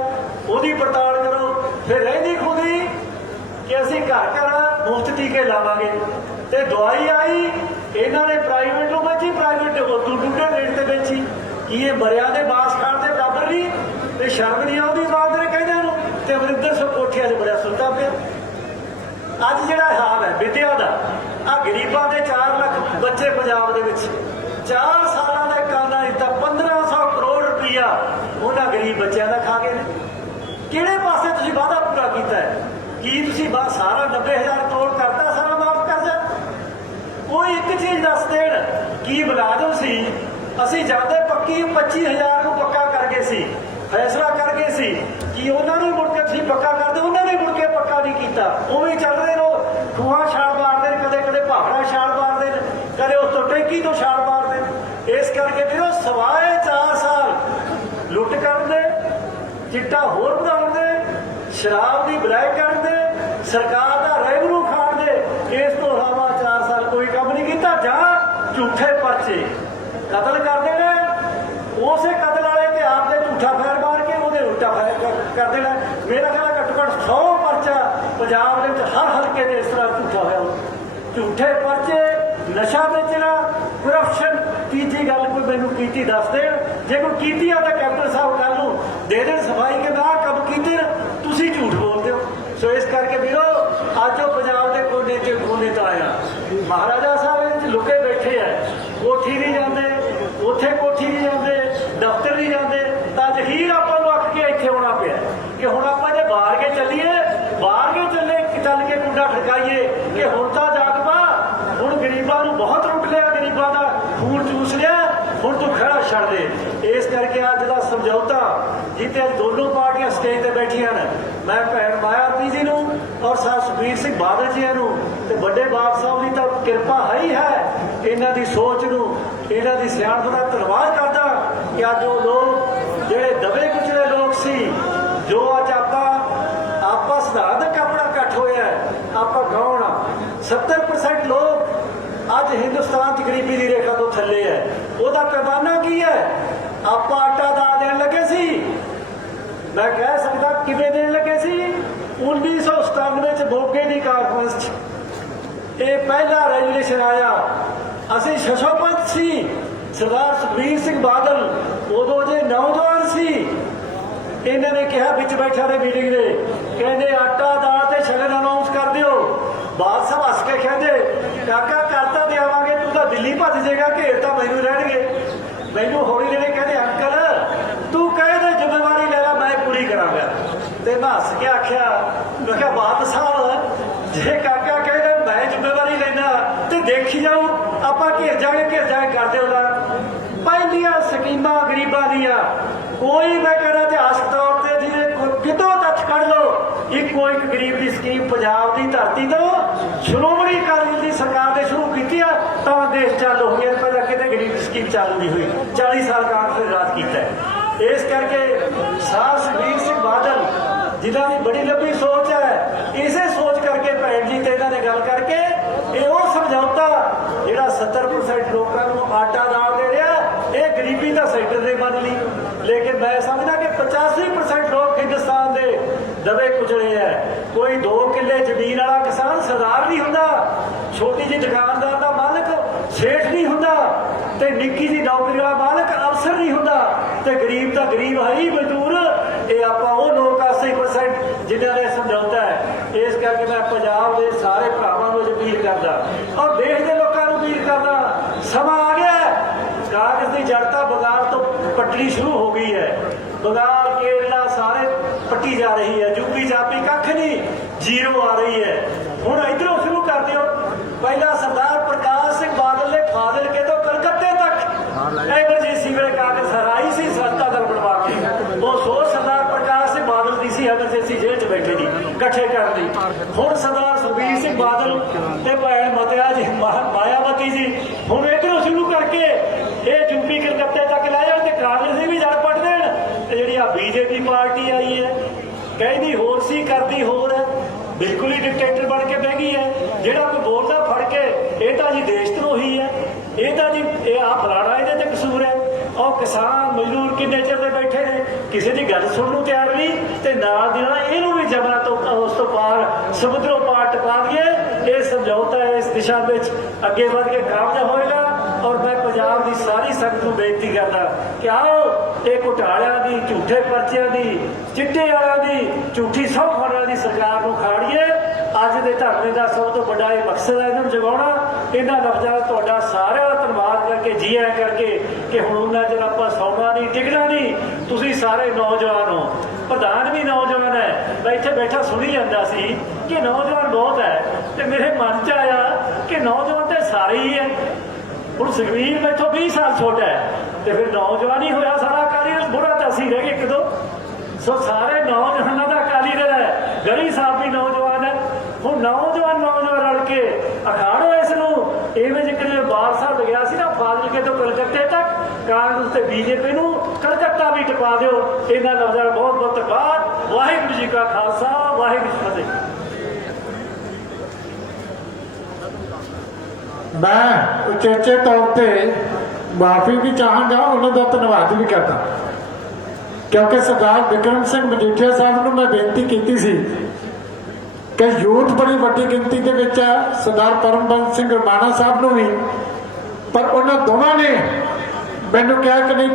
ਉਹਦੀ ਪੜਤਾਲ ਕਰੋ। ਫਿਰ ਰਹਿੰਦੀ ਖੁਦੀ ਕਿ ਅਸੀਂ ਘਰ ਮੁਫਤ ਟੀਕੇ ਲਾਵਾਂਗੇ ਤੇ ਦਵਾਈ ਆਈ ਇਹਨਾਂ ਨੇ ਪ੍ਰਾਈਵੇਟ ਨੂੰ ਵੇਚੀ, ਪ੍ਰਾਈਵੇਟ ਦੂਜੇ ਰੇਟ ਤੇ ਵੇਚੀ। ਕੀ ਇਹ ਮਰਿਆ ਦੇ ਬਾਸ ਖਾਣ ਦੇ ਬਰਾਬਰ ਨਹੀਂ? ਤੇ ਸ਼ਰਮ ਨਹੀਂ ਆਉਂਦੀ ਬਾਦ ਨੇ ਕਹਿੰਦੇ ਨੂੰ? ਤੇ ਅਮਰਿੰਦਰ ਸਿੰਘ ਕੋਠਿਆਂ 'ਚ ਬੜਿਆ ਸੁੱਤਾ ਪਿਆ। ਅੱਜ ਜਿਹੜਾ ਹਾਲ ਹੈ ਵਿਦਿਆ ਦਾ, ਆ ਗਰੀਬਾਂ ਦੇ 4 ਲੱਖ ਬੱਚੇ ਪੰਜਾਬ ਦੇ ਵਿੱਚ 4 ਸਾਲਾਂ ਦਾ ਕਾਨਾ ਦਿੱਤਾ, 1500 ਕਰੋੜ ਰੁਪਈਆ ਉਹਨਾਂ ਗਰੀਬ ਬੱਚਿਆਂ ਦਾ ਖਾ ਗਏ ਨੇ। ਕਿਹੜੇ ਪਾਸੇ ਤੁਸੀਂ ਵਾਅਦਾ ਪੂਰਾ ਕੀਤਾ ਹੈ? ਕੀ ਤੁਸੀਂ ਸਾਰਾ 90,000 ਕਰੋੜ ਕਰਤਾ, ਸਾਰਾ ਮਾਫ ਕਰ ਜਾ? ਕੋਈ ਇੱਕ ਚੀਜ਼ ਦੱਸ ਦੇਣ। ਕੀ ਮੁਲਾਜ਼ਮ ਸੀ ਅਸੀਂ ਜਾਂਦੇ ਪੱਕੀ 25,000 ਨੂੰ ਪੱਕਾ ਕਰ ਗਏ ਸੀ, ਫੈਸਲਾ ਕਰ ਗਏ ਸੀ ਕਿ ਉਹਨਾਂ ਨੂੰ ਮੁੜ ਕੇ ਤੁਸੀਂ ਪੱਕਾ ਕਰਦੇ, ਉਹਨਾਂ ਨੇ ਮੁੜ ਕੇ ਪੱਕਾ ਨਹੀਂ ਕੀਤਾ। ਉਵੇਂ ਚੱਲ ਰਹੇ ਰੋ, ਖੂਹਾਂ ਛਾਲ ਮਾਰਦੇ ਨੇ, ਕਦੇ ਕਦੇ ਭਾਖੜਾ ਛਾਲ ਮਾਰਦੇ ਨੇ, ਕਦੇ ਉਸ ਤੋਂ ਟੈਂਕੀ ਤੋਂ ਛਾਲ ਮਾਰਦੇ ਨੇ। ਇਸ ਕਰਕੇ ਵੀਰੋ ਸਵਾਏ 4 ਸਾਲ ਲੁੱਟ ਕਰਨ ਦੇ, ਚਿੱਟਾ ਹੋਰ ਵਧਾਉਣ ਦੇ, ਸ਼ਰਾਬ ਦੀ ਬਲੈਕ ਕਰਨ ਦੇ, ਸਰਕਾਰ ਦਾ ਰੈਵਨਿਊ ਖਾਣ ਦੇ, ਇਸ ਤੋਂ ਇਲਾਵਾ 4 ਸਾਲ ਕੋਈ ਕੰਮ ਨਹੀਂ ਕੀਤਾ। ਜਾਂ ਝੂਠੇ ਪਰਚੇ ਕਤਲ ਕਰਦੇ ਨੇ, ਉਸੇ ਕਤਲ ਵਾਲੇ ਤੇ ਆਪ ਦੇ ਝੂਠਾ ਫੈਰ ਮਾਰ ਕੇ ਉਹਦੇ ਉਲਟਾ ਫੈਰ ਕਰ ਦੇਣਾ। ਮੇਰਾ ਖਿਆਲ ਘੱਟੋ ਘੱਟ 100 ਪਰਚਾ ਪੰਜਾਬ ਦੇ ਵਿੱਚ ਹਰ ਹਲਕੇ ਦੇ ਇਸ ਤਰ੍ਹਾਂ ਝੂਠਾ ਹੋਇਆ। ਝੂਠੇ ਪਰਚੇ, ਨਸ਼ਾ ਵੇਚਣਾ, ਕਰਪਸ਼ਨ। ਤੀਜੀ ਗੱਲ ਕੋਈ ਮੈਨੂੰ ਕੀਤੀ ਦੱਸ ਦੇਣ, ਜੇ ਕੋਈ ਕੀਤੀ ਆ ਤਾਂ ਕੈਪਟਨ ਸਾਹਿਬ ਕੱਲ ਨੂੰ ਦੇ ਦੇਣ ਸਫਾਈ ਕੇ ਬਾਹਰ ਕੰਮ ਕੀਤੇ, ਤੁਸੀਂ ਝੂਠ ਬੋਲਦੇ ਹੋ। ਸੋ ਇਸ ਕਰਕੇ ਵੀਰੋ ਅੱਜ ਉਹ ਪੰਜਾਬ ਦੇ ਕੋਨੇ ਤੇ ਕੋਨੇ ਤਾਂ ਆਇਆ, ਮਹਾਰਾਜਾ ਸਾਹਿਬ ਵਿੱਚ ਲੁਕੇ ਬੈਠੇ ਆ, ਕੋਠੀ ਨਹੀਂ ਜਾਂਦੇ, ਉੱਥੇ ਕੋਠੀ ਨਹੀਂ ਜਾਂਦੇ, ਦਫ਼ਤਰ ਨਹੀਂ ਜਾਂਦੇ, ਤਾਂ ਜ਼ਹੀਰ ਆਪਾਂ ਨੂੰ ਅੱਖ ਕੇ ਇੱਥੇ ਆਉਣਾ ਪਿਆ ਕਿ ਹੁਣ ਆਪਾਂ ਜੇ ਬਾਹਰ ਕੇ ਚੱਲੀਏ, ਚੱਲ ਕੇ ਕੁੰਡਾ ਖੜਕਾਈਏ ਕਿ ਹੁਣ ਤਾਂ ਜਾਗ ਪਾ, ਹੁਣ ਗਰੀਬਾਂ ਨੂੰ ਬਹੁਤ ਲੁੱਟ ਲਿਆ, ਗਰੀਬਾਂ ਦਾ ਖੂਨ ਚੂਸ ਲਿਆ, ਹੁਣ ਤੂੰ ਖੜਾ ਛੱਡ ਦੇ। ਇਸ ਕਰਕੇ ਅੱਜ ਦਾ ਸਮਝੌਤਾ ਜਿੱਥੇ ਅੱਜ ਦੋਨੋਂ ਪਾਰਟੀਆਂ ਸਟੇਜ ਤੇ ਬੈਠੀਆਂ ਨੇ, ਮੈਂ ਭੈਣ ਮਾਇਆਵਤੀ ਜੀ ਨੂੰ ਔਰ ਸਾਹਿਬ ਸੁਖਬੀਰ ਸਿੰਘ ਬਾਦਲ ਜੀ ਨੂੰ ਤੇ ਵੱਡੇ ਬਾਪ ਸਾਹਿਬ ਦੀ ਤਾਂ ਕਿਰਪਾ ਹੈ ਹੀ ਹੈ, ਇਹਨਾਂ ਦੀ ਸੋਚ ਨੂੰ, ਇਹਨਾਂ ਦੀ ਸਿਆਣਪ ਦਾ ਧੰਨਵਾਦ ਕਰਦਾ ਕਿ ਅੱਜ ਉਹ ਲੋਕ ਜਿਹੜੇ ਦਬੇ ਕੁਚਲੇ ਲੋਕ ਸੀ, ਜੋ ਅੱਜ ਆਪਾਂ ਸਿਧਾਂਤਕ ਆਪਣਾ ਇਕੱਠ ਹੋਇਆ, ਆਪਾਂ ਕੌਣ ਆ? 70% ਲੋਕ ਅੱਜ ਹਿੰਦੁਸਤਾਨ 'ਚ ਗਰੀਬੀ ਦੀ ਰੇਖਾ ਤੋਂ ਥੱਲੇ ਹੈ। ਉਹਦਾ ਪੈਮਾਨਾ ਕੀ ਹੈ? ਆਪਾਂ ਆਟਾ ਦਾਲ ਦੇਣ ਲੱਗੇ ਸੀ, मैं कह सकता किवें देण लगे सी 1997 ਚ ਮੋਗੇ ਦੀ ਕਾਨਫਰੰਸ 'ਚ ਇਹ ਪਹਿਲਾ ਰੈਜੂਲੇਸ਼ਨ ਆਇਆ। ਅਸੀਂ ਸ਼ਸ਼ੋਪੰਤ ਸੀ, ਸਰਦਾਰ ਸੁਖਬੀਰ ਸਿੰਘ ਬਾਦਲ ਉਦੋਂ ਜੇ ਨੌਜਵਾਨ ਸੀ। ਇਹਨਾਂ ਨੇ ਕਿਹਾ ਵਿੱਚ ਬੈਠਾ ਨੇ ਮੀਟਿੰਗ ਦੇ, ਕਹਿੰਦੇ ਆਟਾ ਦਾਲ ਤੇ ਸ਼ਗਨ ਅਨਾਉਂਸ ਕਰ ਦਿਓ। ਬਾਦ ਸਾਹਿਬ ਹੱਸ ਕੇ ਕਹਿੰਦੇ ਕਾਕਾ ਕਰਤਾ ਦੇਵਾਂਗੇ, ਤੂੰ ਤਾਂ ਦਿੱਲੀ ਭੱਜ ਜਾਏਗਾ, ਘੇਰ ਤਾਂ ਮੈਨੂੰ ਰਹਿਣਗੇ। ਮੈਨੂੰ ਹੌਲੀ ਨੇ ਕਹਿੰਦੇ ਅੰਕਲ ਤੂੰ ਕਹਿੰਦੇ ਜ਼ਿੰਮੇਵਾਰੀ ਲੈ ਲਾ, ਮੈਂ ਪੂਰੀ ਕਰਾਂਗਾ। ਤੇ ਮੈਂ ਹੱਸ ਕੇ ਆਖਿਆ, ਮੈਂ ਕਿਹਾ ਬਾਦ ਸਾਹਿਬ ਜੇ ਕਾਕਾ ਕਹਿੰਦਾ ਮੈਂ ਜ਼ਿੰਮੇਵਾਰੀ ਲੈਣਾ ਤੇ ਦੇਖੀ ਜਾਊ ਆਪਾਂ ਘੇਰ ਜਾਗੇ ਕਰਦੇ ਉਹਦਾ। ਪਹਿਲੀਆਂ ਸਕੀਮਾਂ ਗਰੀਬਾਂ ਦੀਆਂ ਕੋਈ ਮੈਂ ਕਹਿੰਦਾ ਇਤਿਹਾਸਕ ਤੌਰ ਤੇ ਜਿਹਨੇ ਕਿਤੋਂ ਤੱਕ ਕੱਢ ਲਓ ਇੱਕੋ ਇੱਕ ਗਰੀਬ ਦੀ ਸਕੀਮ ਪੰਜਾਬ ਦੀ ਧਰਤੀ ਤੋਂ ਸ਼੍ਰੋਮਣੀ ਅਕਾਲੀ ਦਲ ਦੀ ਸਰਕਾਰ ਨੇ ਸ਼ੁਰੂ ਕੀਤੀ ਆ ਤਾਂ ਦੇਸ਼ ਚਾਲੂ ਹੋ ਗਿਆ। ਪਹਿਲਾਂ ਕਿਤੇ ਗਰੀਬ ਦੀ ਸਕੀਮ ਚਾਲੂ ਨਹੀਂ ਹੋਈ। 40 ਸਾਲ ਕਾਂਗਰਸ ਨੇ ਰਾਜ ਕੀਤਾ ਹੈ। ਇਸ ਕਰਕੇ ਸਾਹ ਸੁਖਬੀਰ ਸਿੰਘ ਬਾਦਲ ਜਿਨ੍ਹਾਂ ਦੀ ਬੜੀ ਲੰਬੀ ਸੋਚ ਹੈ, ਇਸੇ ਸੋਚ ਕਰਕੇ ਭੈਣ ਜੀ ਤੇ ਇਹਨਾਂ ਨੇ ਗੱਲ ਕਰਕੇ ਇਹ ਉਹ ਸਮਝੌਤਾ ਜਿਹੜਾ 70% ਲੋਕਾਂ ਨੂੰ ਆਟਾ ਦਾਲ ਦੇ ਰਿਹਾ, ਇਹ ਗਰੀਬੀ ਦਾ ਸੈਕਟਰ ਨੇ ਮੰਨ ਲਈ। ਲੇਕਿਨ ਮੈਂ ਸਮਝਦਾ ਕਿ 85% ਲੋਕ ਹਿੰਦੁਸਤਾਨ ਦੇ ਦਬੇ ਕੁਚਲੇ ਹੈ। ਕੋਈ 2 ਕਿੱਲੇ ਜ਼ਮੀਨ ਵਾਲਾ ਕਿਸਾਨ ਸਰਦਾਰ ਨਹੀਂ ਹੁੰਦਾ, ਛੋਟੀ ਜਿਹੀ ਦੁਕਾਨਦਾਰ ਦਾ ਮਾਲਕ ਸੇਠ ਨਹੀਂ ਹੁੰਦਾ, ਤੇ ਨਿੱਕੀ ਜਿਹੀ ਨੌਕਰੀ ਵਾਲਾ ਮਾਲਕ ਅਫਸਰ ਨਹੀਂ ਹੁੰਦਾ, ਤੇ ਗਰੀਬ ਤਾਂ ਗਰੀਬ ਹੈ ਹੀ ਮਜ਼ਦੂਰ। ਇਹ ਆਪਾਂ ਉਹ ਲੋਕ 80% ਜਿਨ੍ਹਾਂ ਨੇ ਸਮਝੌਤਾ ਹੈ। ਇਸ ਕਰਕੇ ਮੈਂ ਪੰਜਾਬ ਦੇ ਸਾਰੇ ਭਰਾਵਾਂ ਨੂੰ ਅਪੀਲ ਕਰਦਾ ਔਰ ਦੇਸ਼ ਦੇ ਲੋਕਾਂ ਨੂੰ ਅਪੀਲ ਕਰਦਾ, ਸਮਾਂ ਆ ਗਿਆ ਕਾਂਗਰਸ ਦੀ ਜਨਤਾ ਬੰਗਾਲ ਤੋਂ ਪੱਟਣੀ ਸ਼ੁਰੂ ਹੋ ਗਈ ਹੈ। ਬੰਗਾਲ ਕੇਰਲਾ ਸਾਰੇ ਪੱਟੀ ਜਾ ਰਹੀ ਹੈ। ਯੂਪੀ ਚਾਪੀ ਕੱਖ ਨਹੀਂ, ਜ਼ੀਰੋ ਆ ਰਹੀ ਹੈ। ਹੁਣ ਇੱਧਰੋਂ ਸ਼ੁਰੂ ਕਰ ਦਿਓ। ਪਹਿਲਾਂ ਸਰਦਾਰ ਪ੍ਰਕਾਸ਼ ਸਿੰਘ ਬਾਦਲ ਨੇ ਫਾਜ਼ਿਲਕੇ ਤੋਂ ਕਲਕੱਤੇ ਤੱਕ ਐਮਰਜੈਂਸੀ ਵੇਲੇ ਕਾਂਗਰਸ ਹਰਾਈ ਸੀ ਸਸਤਾ ਦਲ ਬਣਵਾ ਕੇ। ਉਹ ਸੋਚ ਸਰਦਾਰ ਪ੍ਰਕਾਸ਼ ਸਿੰਘ ਬਾਦਲ ਦੀ ਸੀ ਐਮਰਜੈਂਸੀ ਜੇਲ੍ਹ 'ਚ ਬੈਠੇ ਦੀ ਇਕੱਠੇ ਕਰਨ ਦੀ। ਹੁਣ ਸਰਦਾਰ ਸੁਖਬੀਰ ਸਿੰਘ ਬਾਦਲ ਤੇ ਭੈਣ ਮਤਿਆ ਜੀ ਮਾਇਆਵਤੀ ਜੀ ਹੁਣ ਇੱਧਰੋਂ ਸ਼ੁਰੂ ਕਰਕੇ ਇਹ ਯੂਪੀ ਕਲਕੱਤੇ ਤੱਕ ਲੈ ਜਾਣ ਤੇ ਕਾਂਗਰਸ ਦੀ ਵੀ ਜੜ ਪੱਟ ਦੇਣ। ਤੇ ਜਿਹੜੀ ਆ ਬੀਜੇਪੀ ਪਾਰਟੀ ਆਈ ਹੈ ਕਹਿੰਦੀ ਹੋਰ ਸੀ ਕਰਦੀ ਹੋਰ ਹੈ, ਬਿਲਕੁਲ ਹੀ ਡਿਕਟੇਟਰ ਬਣ ਕੇ ਬਹਿ ਗਈ ਹੈ। ਜਿਹੜਾ ਕੋਈ ਬੋਲਦਾ ਫੜ ਕੇ ਇਹ ਤਾਂ ਜੀ ਦੇਸ਼ ਧਰੋਹੀ ਹੈ, ਇਹ ਤਾਂ ਜੀ ਇਹ ਆ ਫਲਾਣਾ ਇਹਦੇ ਤੇ ਕਸੂਰ ਹੈ। ਉਹ ਕਿਸਾਨ ਮਜ਼ਦੂਰ ਕਿੰਨੇ ਚਿਰ ਦੇ ਬੈਠੇ ਨੇ, ਕਿਸੇ ਦੀ ਗੱਲ ਸੁਣਨ ਨੂੰ ਤਿਆਰ ਨਹੀਂ, ਤੇ ਨਾਲ ਦੀ ਨਾਲ ਇਹਨੂੰ ਵੀ ਜਬਰਾਂ ਤੋਂ ਉਸ ਤੋਂ ਪਾਰ ਸਮੁੰਦਰੋਂ ਪਾਰ ਟਪਾ ਦਈਏ। ਇਹ ਸਮਝੌਤਾ ਇਸ ਦਿਸ਼ਾ ਵਿੱਚ ਅੱਗੇ ਵੱਧ ਕੇ ਕਾਮਯਾਬ ਹੋਏਗਾ। ਔਰ ਮੈਂ ਪੰਜਾਬ ਦੀ ਸਾਰੀ ਸੰਗਤ ਨੂੰ ਬੇਨਤੀ ਕਰਦਾ ਕਿ ਆਓ ਇਹ ਘੁਟਾਲਿਆਂ ਦੀ, ਝੂਠੇ ਪਰਚਿਆਂ ਦੀ, ਚਿੱਟੇ ਵਾਲਿਆਂ ਦੀ, ਝੂਠੀ ਸਹੁੰ ਖਾਣ ਦੀ ਸਰਕਾਰ ਨੂੰ ਖਾੜੀਏ। ਅੱਜ ਦੇ ਧਰਨੇ ਦਾ ਸਭ ਤੋਂ ਵੱਡਾ ਇਹ ਮਕਸਦ ਹੈ, ਇਹਨਾਂ ਨੂੰ ਜਗਾਉਣਾ। ਇਹਨਾਂ ਲਫ਼ਜ਼ਾਂ ਤੁਹਾਡਾ ਸਾਰਿਆਂ ਦਾ ਧੰਨਵਾਦ ਕਰਕੇ ਜੀ ਆਇਆਂ ਕਰਕੇ ਕਿ ਹੁਣ ਉਹਨਾਂ ਚਿਰ ਆਪਾਂ ਸੌਣਾ ਨਹੀਂ ਟਿਕਣਾ ਨਹੀਂ। ਤੁਸੀਂ ਸਾਰੇ ਨੌਜਵਾਨ ਹੋ, ਪ੍ਰਧਾਨ ਵੀ ਨੌਜਵਾਨ ਹੈ। ਮੈਂ ਇੱਥੇ ਬੈਠਾ ਸੁਣੀ ਜਾਂਦਾ ਸੀ ਕਿ ਨੌਜਵਾਨ ਬਹੁਤ ਹੈ, ਤੇ ਮੇਰੇ ਮਨ 'ਚ ਆਇਆ ਕਿ ਨੌਜਵਾਨ ਤੇ ਸਾਰੇ ਹੀ ਹੈ। ਹੁਣ ਸੁਖਬੀਰ ਮੈਥੋਂ 20 ਸਾਲ ਛੋਟਾ ਹੈ, ਤੇ ਫਿਰ ਨੌਜਵਾਨ ਹੀ ਹੋਇਆ ਸਾਰਾ ਅਕਾਲੀ ਦਲ, ਬੁਰਾ ਤਾਂ ਅਸੀਂ ਰਹਿ ਗਏ ਇੱਕ ਦੋ। ਸੋ ਸਾਰੇ ਨੌਜਵਾਨਾਂ ਦਾ ਅਕਾਲੀ ਦਲ ਹੈ। ਗੜੀ ਸਾਹਿਬ ਵੀ ਨੌਜਵਾਨ ਹੈ। ਹੁਣ ਨੌਜਵਾਨ ਰਲ ਕੇ ਅਖਾੜੋ ਇਸ ਨੂੰ। ਇਵੇਂ ਜਿਵੇਂ ਬਾਲ ਸਾਹਿਬ ਗਿਆ ਸੀ ਨਾ ਫਾਜ਼ਿਲਕੇ ਤੋਂ ਕਲਕੱਤੇ ਤੱਕ, ਕਾਂਗਰਸ ਤੇ ਬੀਜੇਪੀ ਨੂੰ ਕਲਕੱਤਾ ਵੀ ਟਪਾ ਦਿਓ। ਇਹਨਾਂ ਲਫ਼ਜ਼ਾਂ ਦਾ ਬਹੁਤ ਬਹੁਤ ਧੰਨਵਾਦ। ਵਾਹਿਗੁਰੂ ਜੀ ਕਾ ਖਾਲਸਾ, ਵਾਹਿਗੁਰੂ ਜੀ ਕੀ ਫਤਿਹ। ਮੈਂ ਉਚੇਚੇ ਤੌਰ ਤੇ ਮਾਫੀ ਵੀ ਚਾਹਾਂਗਾ, ਉਹਨਾਂ ਦਾ ਧੰਨਵਾਦ ਵੀ ਕਰਦਾ, ਕਿਉਂਕਿ ਸਰਦਾਰ ਬਿਕਰਮ ਸਿੰਘ ਮਜੀਠੀਆ ਸਾਹਿਬ ਨੂੰ ਮੈਂ ਬੇਨਤੀ ਕੀਤੀ ਸੀ ਕਿ ਯੂਥ ਬੜੀ ਵੱਡੀ ਗਿਣਤੀ ਦੇ ਵਿੱਚ ਹੈ, ਸਰਦਾਰ ਪਰਮਬੰਸ ਸਿੰਘ ਰਮਾਣਾ ਸਾਹਿਬ ਨੂੰ ਵੀ, ਪਰ ਉਹਨਾਂ ਦੋਵਾਂ ਨੇ ਮੈਨੂੰ ਕਿਹਾ ਕਿ ਨਹੀਂ,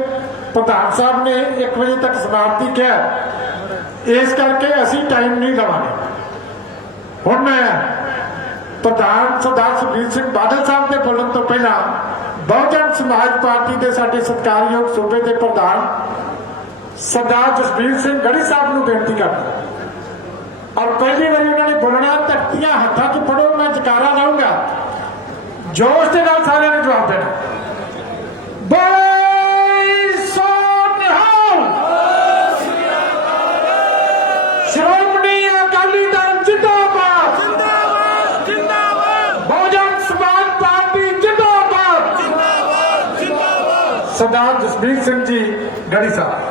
ਪ੍ਰਧਾਨ ਸਾਹਿਬ ਨੇ 1 ਵਜੇ ਤੱਕ ਸਮਾਪਤੀ ਕਿਹਾ, ਇਸ ਕਰਕੇ ਅਸੀਂ ਟਾਈਮ ਨਹੀਂ ਲਵਾਂਗੇ। ਹੁਣ ਮੈਂ ਪ੍ਰਧਾਨ ਸਰਦਾਰ ਸੁਖਬੀਰ ਸਿੰਘ ਬਾਦਲ ਸਾਹਿਬ ਦੇ ਬੋਲਣ ਤੋਂ ਪਹਿਲਾਂ ਬਹੁਜਨ ਸਮਾਜ ਪਾਰਟੀ ਦੇ ਸਾਡੇ ਸਤਿਕਾਰਯੋਗ ਸੂਬੇ ਦੇ ਪ੍ਰਧਾਨ ਸਰਦਾਰ ਜਸਬੀਰ ਸਿੰਘ ਗੜੀ ਸਾਹਿਬ ਨੂੰ ਬੇਨਤੀ ਕਰਦਾ, ਔਰ ਪਹਿਲੀ ਵਾਰੀ ਉਹਨਾਂ ਨੇ ਬੋਲਣਾ, ਤਖਤੀਆਂ ਹੱਥਾਂ 'ਚ ਫੜੋ, ਮੈਂ ਜਕਾਰਾ ਲਾਊਂਗਾ, ਜੋਸ਼ ਦੇ ਨਾਲ ਸਾਰਿਆਂ ਨੇ ਜਵਾਬ ਦੇਣਾ। ਸ਼੍ਰੋਮਣੀ ਅਕਾਲੀ ਦਲ ਜਿੰਦਾਬਾਦ, ਜਿੰਦਾਬਾਦ ਜਿੰਦਾਬਾਦ, ਬਹੁਜਨ ਸਮਾਜ ਪਾਰਟੀ ਜਿੰਦਾਬਾਦ, ਜਿੰਦਾਬਾਦ ਜਿੰਦਾਬਾਦ। ਸਰਦਾਰ ਜਸਬੀਰ ਸਿੰਘ ਜੀ ਗੜੀ ਸਾਹਿਬ।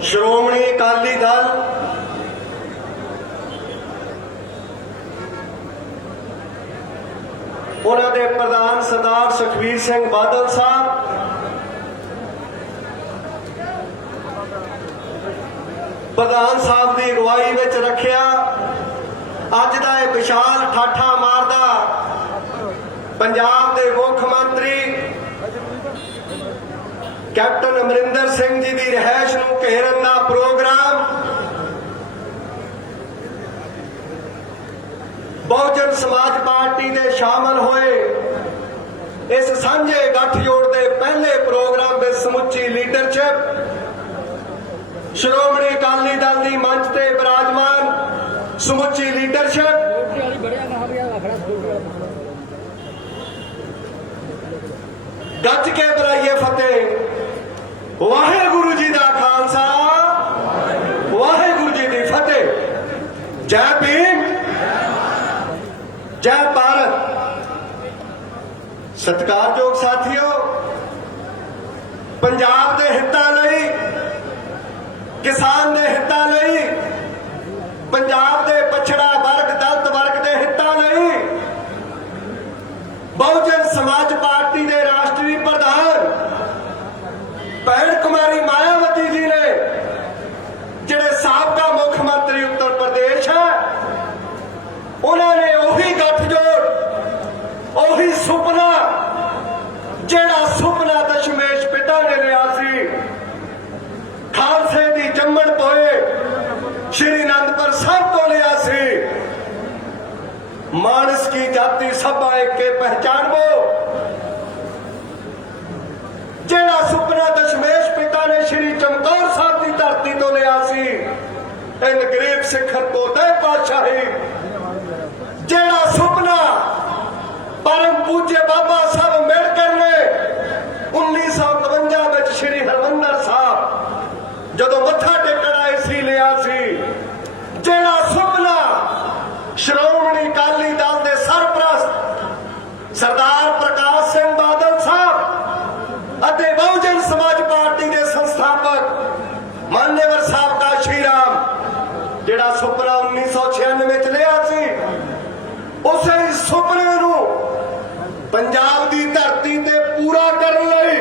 ਸ਼੍ਰੋਮਣੀ ਅਕਾਲੀ ਦਲ ਉਹਨਾਂ ਦੇ ਪ੍ਰਧਾਨ ਸਰਦਾਰ ਸੁਖਬੀਰ ਸਿੰਘ ਬਾਦਲ ਸਾਹਿਬ, ਪ੍ਰਧਾਨ ਸਾਹਿਬ ਦੀ ਅਗਵਾਈ ਵਿੱਚ ਰੱਖਿਆ ਅੱਜ ਦਾ ਇਹ ਵਿਸ਼ਾਲ ਠਾਠਾ ਮਾਰਦਾ ਪੰਜਾਬ ਦੇ ਮੁੱਖ ਮੰਤਰੀ ਕੈਪਟਨ ਅਮਰਿੰਦਰ ਸਿੰਘ ਜੀ ਦੀ ਰਿਹਾਇਸ਼ ਨੂੰ ਘੇਰਨ ਦਾ ਪ੍ਰੋਗਰਾਮ ਬਹੁਜਨ ਸਮਾਜ ਪਾਰਟੀ ਦੇ ਸ਼ਾਮਲ ਹੋਏ ਇਸ ਸਾਂਝੇ ਗੱਠਜੋੜ ਦੇ ਪਹਿਲੇ ਪ੍ਰੋਗਰਾਮ ਵਿੱਚ ਸਮੁੱਚੀ ਲੀਡਰਸ਼ਿਪ ਸ਼੍ਰੋਮਣੀ ਅਕਾਲੀ ਦਲ ਦੀ ਮੰਚ ਤੇ ਬਿਰਾਜਮਾਨ ਸਮੁੱਚੀ ਲੀਡਰਸ਼ਿਪ ਗੱਜ ਕੇ ਬੁਲਾਈਏ ਫਤਿਹ। ਵਾਹਿਗੁਰੂ ਜੀ ਦਾ ਖਾਲਸਾ, ਵਾਹਿਗੁਰੂ ਜੀ ਦੀ ਫਤਿਹ। ਜੈ ਭੀਮ, ਜੈ ਭਾਰਤ। ਸਤਿਕਾਰਯੋਗ ਸਾਥੀਓ, ਪੰਜਾਬ ਦੇ ਹਿੱਤਾਂ ਲਈ, ਕਿਸਾਨ ਦੇ ਹਿੱਤਾਂ ਲਈ, ਪੰਜਾਬ ਦੇ ਪਛੜਾ ਵਰਗ ਦਲਿਤ ਵਰਗ ਦੇ ਹਿੱਤਾਂ ਲਈ ਬਹੁਜਨ ਸਮਾਜ ਪਾਰਟੀ ਦੇ ਰਾਸ਼ਟਰੀ ਪ੍ਰਧਾਨ ਭੈਣ ਕੁਮਾਰੀ ਮਾਇਆਵਤੀ ਜੀ ਨੇ, ਜਿਹੜੇ ਸਾਬਕਾ ਮੁੱਖ ਮੰਤਰੀ ਉੱਤਰ ਪ੍ਰਦੇਸ਼ ਹੈ, ਉਹਨਾਂ ਨੇ ਉਹੀ ਗੱਠਜੋੜ, ਉਹੀ ਸੁਪਨਾ, ਜਿਹੜਾ ਸੁਪਨਾ ਦਸ਼ਮੇਸ਼ ਪਿਤਾ ਨੇ ਲਿਆ ਸੀ, ਖਾਲਸੇ ਦੀ ਜੰਮਣ ਪੋਏ ਸ਼੍ਰੀ ਅਨੰਦਪੁਰ ਸਾਹਿਬ ਤੋਂ ਲਿਆ ਸੀ, मानस की जाति सब एक के पहचान वो, जेड़ा सुपना दशमेश पिता ने श्री चमकौर साहब की धरती तो लिया सी, इन गरीब सिखर को दे पातशाही, जेड़ा सुपना परम पूज्य बाबा साहब अंबेडकर ने 1952 में श्री हरमंदर साहब जदों मत्था टेकण आए सी लिया सी, जेड़ा सुपना श्रोमणी अकाली दल के सरप्रस्त सरदार प्रकाश सिंह बादल साहब ਅਤੇ ਬਹੁਜਨ ਸਮਾਜ ਪਾਰਟੀ ਦੇ ਸੰਸਥਾਪਕ ਮਾਨਯਵਰ ਸਾਹਿਬ ਦਾ ਸ਼੍ਰੀ ਰਾਮ, ਜਿਹੜਾ ਸੁਪਨਾ 1996 ਵਿੱਚ ਲਿਆ ਸੀ, ਉਸੇ ਸੁਪਨੇ ਨੂੰ ਪੰਜਾਬ ਦੀ ਧਰਤੀ ਤੇ ਪੂਰਾ ਕਰਨ ਲਈ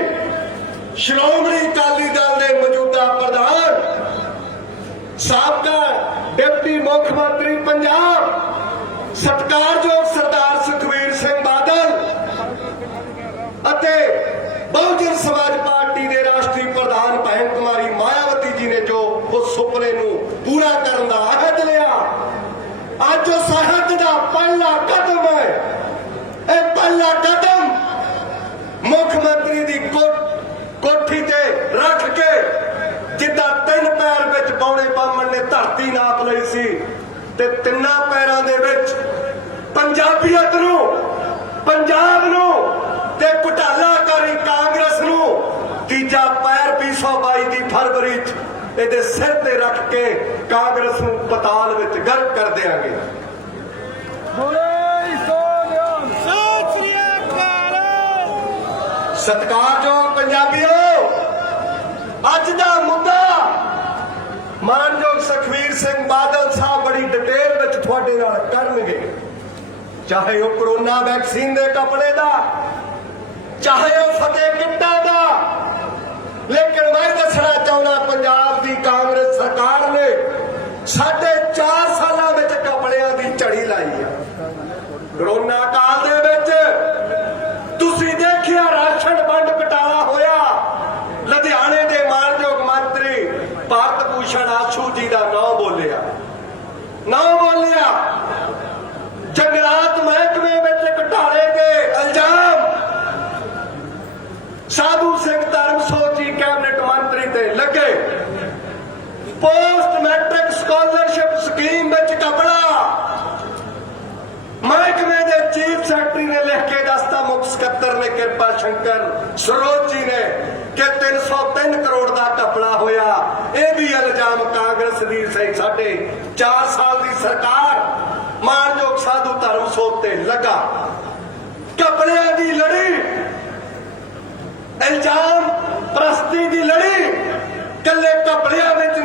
ਸ਼੍ਰੋਮਣੀ ਅਕਾਲੀ ਦਲ ਦੇ ਮੌਜੂਦਾ ਪ੍ਰਧਾਨ ਸਾਬਕਾ ਡਿਪਟੀ ਮੁੱਖ ਮੰਤਰੀ ਪੰਜਾਬ ਸਤਿਕਾਰਯੋਗ ਸਰਦਾਰ ਸੁਖਬੀਰ ਸਿੰਘ ਬਾਦਲ ਅਤੇ ਬਹੁਜਨ ਸਮਾਜ ਪਾਰਟੀ ਦੇ ਰਾਸ਼ਟਰੀ ਪ੍ਰਧਾਨ ਭੈਣ ਕੁਮਾਰੀ ਮਾਇਆਵਤੀ ਜੀ ਨੇ ਜੋ ਉਸ ਸੁਪਨੇ ਨੂੰ ਪੂਰਾ ਕਰਨ ਦਾ ਅਹਿਦ ਲਿਆ, ਅੱਜ ਉਸ ਅਹਿਦ ਦਾ ਪਹਿਲਾ ਕਦਮ ਹੈ। ਇਹ ਪਹਿਲਾ ਕਦਮ ਮੁੱਖ ਮੰਤਰੀ ਦੀ ਕੋਠੀ ਤੇ ਰੱਖ ਕੇ, ਜਿੱਦਾਂ 3 ਪੈਰ ਵਿੱਚ ਪੌਣੇ ਬਾਹਮਣ ਨੇ ਧਰਤੀ ਨਾਪ ਲਈ ਸੀ, ਤੇ 3 ਪੈਰਾਂ ਦੇ ਵਿੱਚ ਪੰਜਾਬੀਅਤ ਨੂੰ, ਪੰਜਾਬ ਨੂੰ ਤੇ ਘੁਟਾਲਾਕਾਰੀ ਕਾਂਗਰਸ ਨੂੰ ਤੀਜਾ ਪੈਰ 2022 ਦੀ ਫਰਵਰੀ 'ਚ ਇਹਦੇ ਸਿਰ ਤੇ ਰੱਖ ਕੇ ਕਾਂਗਰਸ ਨੂੰ ਪਤਾਲ ਵਿੱਚ ਗਰਕ ਕਰ ਦਿਆਂਗੇ। ਸਤਿ ਸ੍ਰੀ ਅਕਾਲ। ਸਤਿਕਾਰਯੋਗ ਪੰਜਾਬੀਓ, ਅੱਜ ਦਾ ਮੁੱਦਾ ਮਾਨਯੋਗ ਸੁਖਬੀਰ ਸਿੰਘ ਬਾਦਲ ਸਾਹਿਬ ਬੜੀ ਡਿਟੇਲ ਵਿੱਚ ਤੁਹਾਡੇ ਨਾਲ ਕਰਨਗੇ, ਚਾਹੇ ਉਹ ਕਰੋਨਾ ਵੈਕਸੀਨ ਦੇ ਕੱਪੜੇ ਦਾ, ਚਾਹੇ ਉਹ ਫਤਿਹ ਕਿੱਟਾਂ ਦਾ। ਲੇਕਿਨ ਮੈਂ ਦੱਸਣਾ ਚਾਹੁੰਦਾ, ਪੰਜਾਬ ਦੀ ਕਾਂਗਰਸ ਸਰਕਾਰ ਨੇ 4.5 ਸਾਲਾਂ ਵਿੱਚ ਕੱਪੜਿਆਂ ਦੀ ਝੜੀ ਲਾਈ ਆ। ਕਰੋਨਾ ਕਾਲ ਦੇ ਵਿੱਚ ਤੁਸੀਂ ਦੇਖਿਆ ਰਾਸ਼ਨ ਵੰਡ ਘਟਾਲਾ ਹੋਇਆ, ਲੁਧਿਆਣੇ ਦੇ ਮਾਨਯੋਗ ਮੰਤਰੀ ਭਾਰਤ ਭੂਸ਼ਣ ਆਸ਼ੂ ਜੀ ਦਾ ਨਾਂ ਬੋਲਿਆ, ਜੰਗਲਾਤ ਮਹਿਕਮੇ ਵਿੱਚ ਘਟਾਲੇ ਦੇ ਇਲਜ਼ਾਮ ਸਾਧੂ ਸਿੰਘ ਧਰਮਸੋਤ ਜੀ ਕੈਬਨਿਟ ਮੰਤਰੀ ਤੇ ਲੱਗੇ, ਪੋਸਟ ਮੈਟ੍ਰਿਕ ਸਕਾਲਰਸ਼ਿਪ ਸਕੀਮ ਵਿੱਚ ਕਪੜਾ ਮਹਿਕਮੇ ਦੇ ਚੀਫ ਸੈਕਟਰੀ ਨੇ ਲਿਖ ਕੇ ਦੱਸਤਾ, ਮੁੱਖ ਸਕੱਤਰ ਨੇ ਕਿਰਪਾ ਸ਼ੰਕਰ ਸਰੋਜ ਜੀ ਨੇ, ਕਿ 303 ਕਰੋੜ ਦਾ ਕਪੜਾ ਹੋਇਆ। ਇਹ ਵੀ ਇਲਜ਼ਾਮ ਕਾਂਗਰਸ ਦੀ ਸਹੀ 4.5 ਸਾਲ ਦੀ ਸਰਕਾਰ ਮਾਨਯੋਗ ਸਾਧੂ ਧਰਮਸੋਤ ਤੇ ਲੱਗਾ। ਕਪੜਿਆਂ ਦੀ ਲੜੀ, ਇਲਜ਼ਾਮ ਪ੍ਰਸਤੀ ਦੀ ਲੜੀ ਕੱਲੇ ਕਪੜਿਆਂ ਵਿੱਚ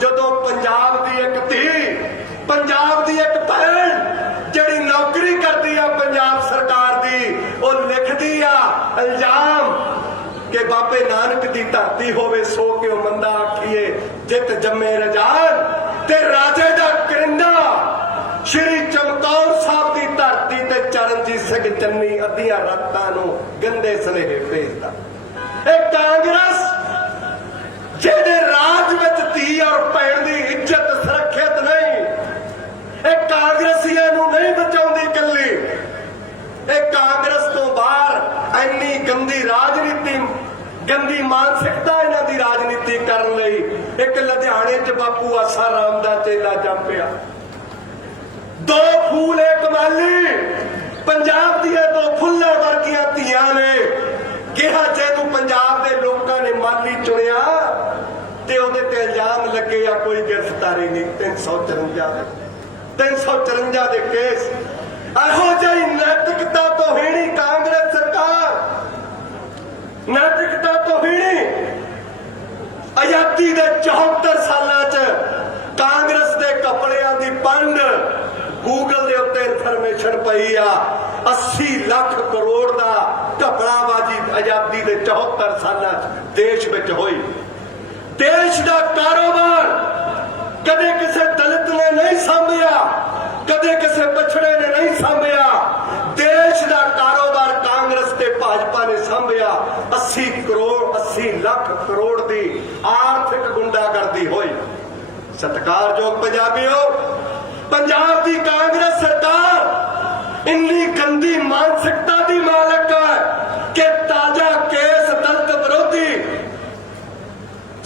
ਜਦੋਂ ਪੰਜਾਬ ਦੀ ਇੱਕ ਧੀ, ਪੰਜਾਬ ਦੀ ਇੱਕ ਭੈਣ ਜਿਹੜੀ ਨੌਕਰੀ ਕਰਦੀ ਆ ਪੰਜਾਬ ਸਰਕਾਰ ਦੀ, ਉਹ ਲਿਖਦੀ ਆ ਇਲਜ਼ਾਮ ਕਿ ਬਾਬੇ ਨਾਨਕ ਦੀ ਧਰਤੀ ਹੋਵੇ ਸੋ ਕਿਉ ਮੰਦਾ ਆਖੀਏ, ਜਿੱਤ ਜੰਮੇ ਰਜਾਨ ਤੇ ਰਾਜੇ ਦਾ ਕਰਿੰਦਾ। ਸ਼੍ਰੀ ਚਮਕੌਰ ਸਾਹਿਬ ਦੀ ਧਰਤੀ ਤੇ ਚਰਨਜੀਤ ਸਿੰਘ ਚੰਨੀ ਅੱਧੀਆਂ ਰਾਤਾਂ ਨੂੰ ਗੰਦੇ ਸੁਨੇਹੇ ਭੇਜਦਾ। ਇਹ ਕਾਂਗਰਸ ਜਿਹੜੇ ਰਾਜ ਵਿੱਚ ਧੀ ਔਰ ਭੈਣ ਦੀ ਇੱਜ਼ਤ ਸੁਰੱਖਿਅਤ ਨਹੀਂ, ਇਹ ਕਾਂਗਰਸੀਆਂ ਨੂੰ ਨਹੀਂ ਬਚਾਉਂਦੀ ਇਕੱਲੀ। ਇਹ ਕਾਂਗਰਸ ਤੋਂ ਬਾਹਰ ਇੰਨੀ ਗੰਦੀ ਰਾਜਨੀਤੀ, ਗੰਦੀ ਮਾਨਸਿਕਤਾ ਇਹਨਾਂ ਦੀ ਰਾਜਨੀਤੀ ਕਰਨ ਲਈ ਇੱਕ ਲੁਧਿਆਣੇ 'ਚ ਬਾਪੂ ਆਸਾ ਰਾਮ ਦਾ ਚੇਲਾ ਜੰਪਿਆ। ਦੋ ਫੂਲ ਇੱਕ ਮਾਲੀ, ਪੰਜਾਬ ਦੀਆਂ ਦੋ ਫੁੱਲਾਂ ਵਰਗੀਆਂ ਧੀਆਂ ਨੇ ਕਿਹਾ ਜੇ ਤੂੰ ਪੰਜਾਬ ਦੇ ਲੋਕਾਂ ਨੇ ਮਾਲੀ ਚੁਣਿਆ ਤੇ ਉਹਦੇ ਤੇ ਇਲਜ਼ਾਮ ਲੱਗੇ ਆ ਕੋਈ ਗ੍ਰਿਫਤਾਰੀ ਨਹੀਂ। 354 ਦੇ ਕੇਸ। ਇਹੋ ਜਿਹੀ ਨੈਤਿਕਤਾ ਤੋਂ ਹੀਣੀ ਕਾਂਗਰਸ ਸਰਕਾਰ, ਨੈਤਿਕਤਾ ਤੋਂ ਹੀਣੀ। ਆਜ਼ਾਦੀ ਦੇ 74 ਸਾਲਾਂ 'ਚ ਕਾਂਗਰਸ ਦੇ ਕੱਪੜਿਆਂ ਦੀ ਪੰਡ ਗੂਗਲ ਦੇ ਉੱਤੇ ਇਨਫੋਰਮੇਸ਼ਨ ਪਈ ਆ 80 ਲੱਖ ਕਰੋੜ ਦਾ ਘਪਲਾਬਾਜ਼ੀ ਆਜ਼ਾਦੀ ਦੇ 74 ਸਾਲਾਂ 'ਚ ਦੇਸ਼ ਵਿੱਚ ਹੋਈ। ਦੇਸ਼ ਦਾ ਕਾਰੋਬਾਰ ਕਦੇ ਕਿਸੇ ਦਲਿਤ ਨੇ ਨਹੀਂ ਸਾਂਭਿਆ, ਕਦੇ ਕਿਸੇ ਪਛੜੇ ਨੇ ਨਹੀਂ ਸਾਂਭਿਆ। ਦੇਸ਼ ਦਾ ਕਾਰੋਬਾਰ ਕਾਂਗਰਸ ਤੇ ਭਾਜਪਾ ਨੇ ਸਾਂਭਿਆ। 80 ਲੱਖ ਕਰੋੜ ਦੀ ਆਰਥਿਕ ਗੁੰਡਾਗਰਦੀ ਹੋਈ। ਸਤਿਕਾਰਯੋਗ ਪੰਜਾਬੀਓ, ਪੰਜਾਬ ਦੀ ਕਾਂਗਰਸ ਸਰਕਾਰ ਇੰਨੀ ਗੰਦੀ ਮਾਨਸਿਕਤਾ ਦੀ ਮਾਲਕ ਹੈ ਕਿ ਤਾਜ਼ਾ ਕੇਸ ਦਲਿਤ ਵਿਰੋਧੀ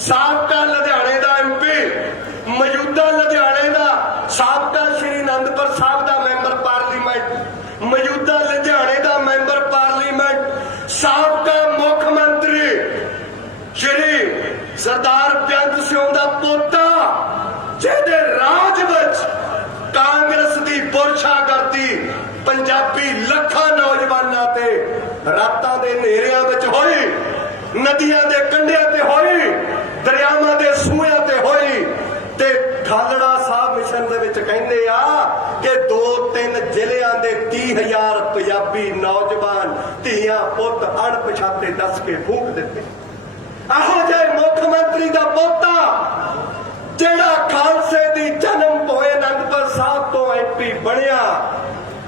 ਸਾਬਕਾ ਲੁਧਿਆਣੇ ਦਾ MP, ਮੌਜੂਦਾ ਲੁਧਿਆਣੇ ਦਾ ਸਾਬਕਾ ਸ਼੍ਰੀ ਅਨੰਦਪੁਰ ਸਾਹਿਬ ਦਾ ਮੈਂਬਰ ਪਾਰਲੀਮੈਂਟ, ਮੌਜੂਦਾ ਲੁਧਿਆਣੇ ਦਾ ਮੈਂਬਰ ਪਾਰਲੀਮੈਂਟ, ਸਾਬਕਾ ਮੁੱਖ ਮੰਤਰੀ ਸ਼੍ਰੀ ਸਰਦਾਰ ਬੇਅੰਤ ਸਿੰਘ ਦਾ ਪੋਤਾ, ਜਿਹਦੇ ਰਾਜ ਵਿੱਚ ਕਾਂਗਰਸ ਦੀ ਬੁਰਸ਼ਾਗਰਦੀ ਪੰਜਾਬੀ ਲੱਖਾਂ ਨੌਜਵਾਨਾਂ ਤੇ ਰਾਤਾਂ ਦੇ ਹਨੇਰਿਆਂ ਵਿੱਚ ਹੋਈ, ਨਦੀਆਂ ਦੇ ਕੰਢਿਆਂ ਤੇ ਹੋਈ, ਦਰਿਆਵਾਂ ਦੇ ਸੂਹਿਆਂ ਤੇ ਹੋਈ। ਤੇ ਖਾਲੜਾ ਸਾਹਿਬ ਮਿਸ਼ਨ ਦੇ ਵਿੱਚ ਕਹਿੰਦੇ ਆ ਕਿ 2-3 ਜ਼ਿਲ੍ਹਿਆਂ ਦੇ 30,000 ਪੰਜਾਬੀ ਨੌਜਵਾਨ ਧੀਆਂ ਪੁੱਤ ਅਣਪਛਾਤੇ ਦੱਸ ਕੇ ਫੂਕ ਦਿੱਤੇ। ਇਹੋ ਜਿਹੇ ਮੁੱਖ ਮੰਤਰੀ ਦਾ ਪੋਤਾ ਜਿਹੜਾ ਖਾਲਸੇ ਦੀ ਜਨਮ ਭੋਏ ਅਨੰਦਪੁਰ ਸਾਹਿਬ ਤੋਂ MP ਬਣਿਆ,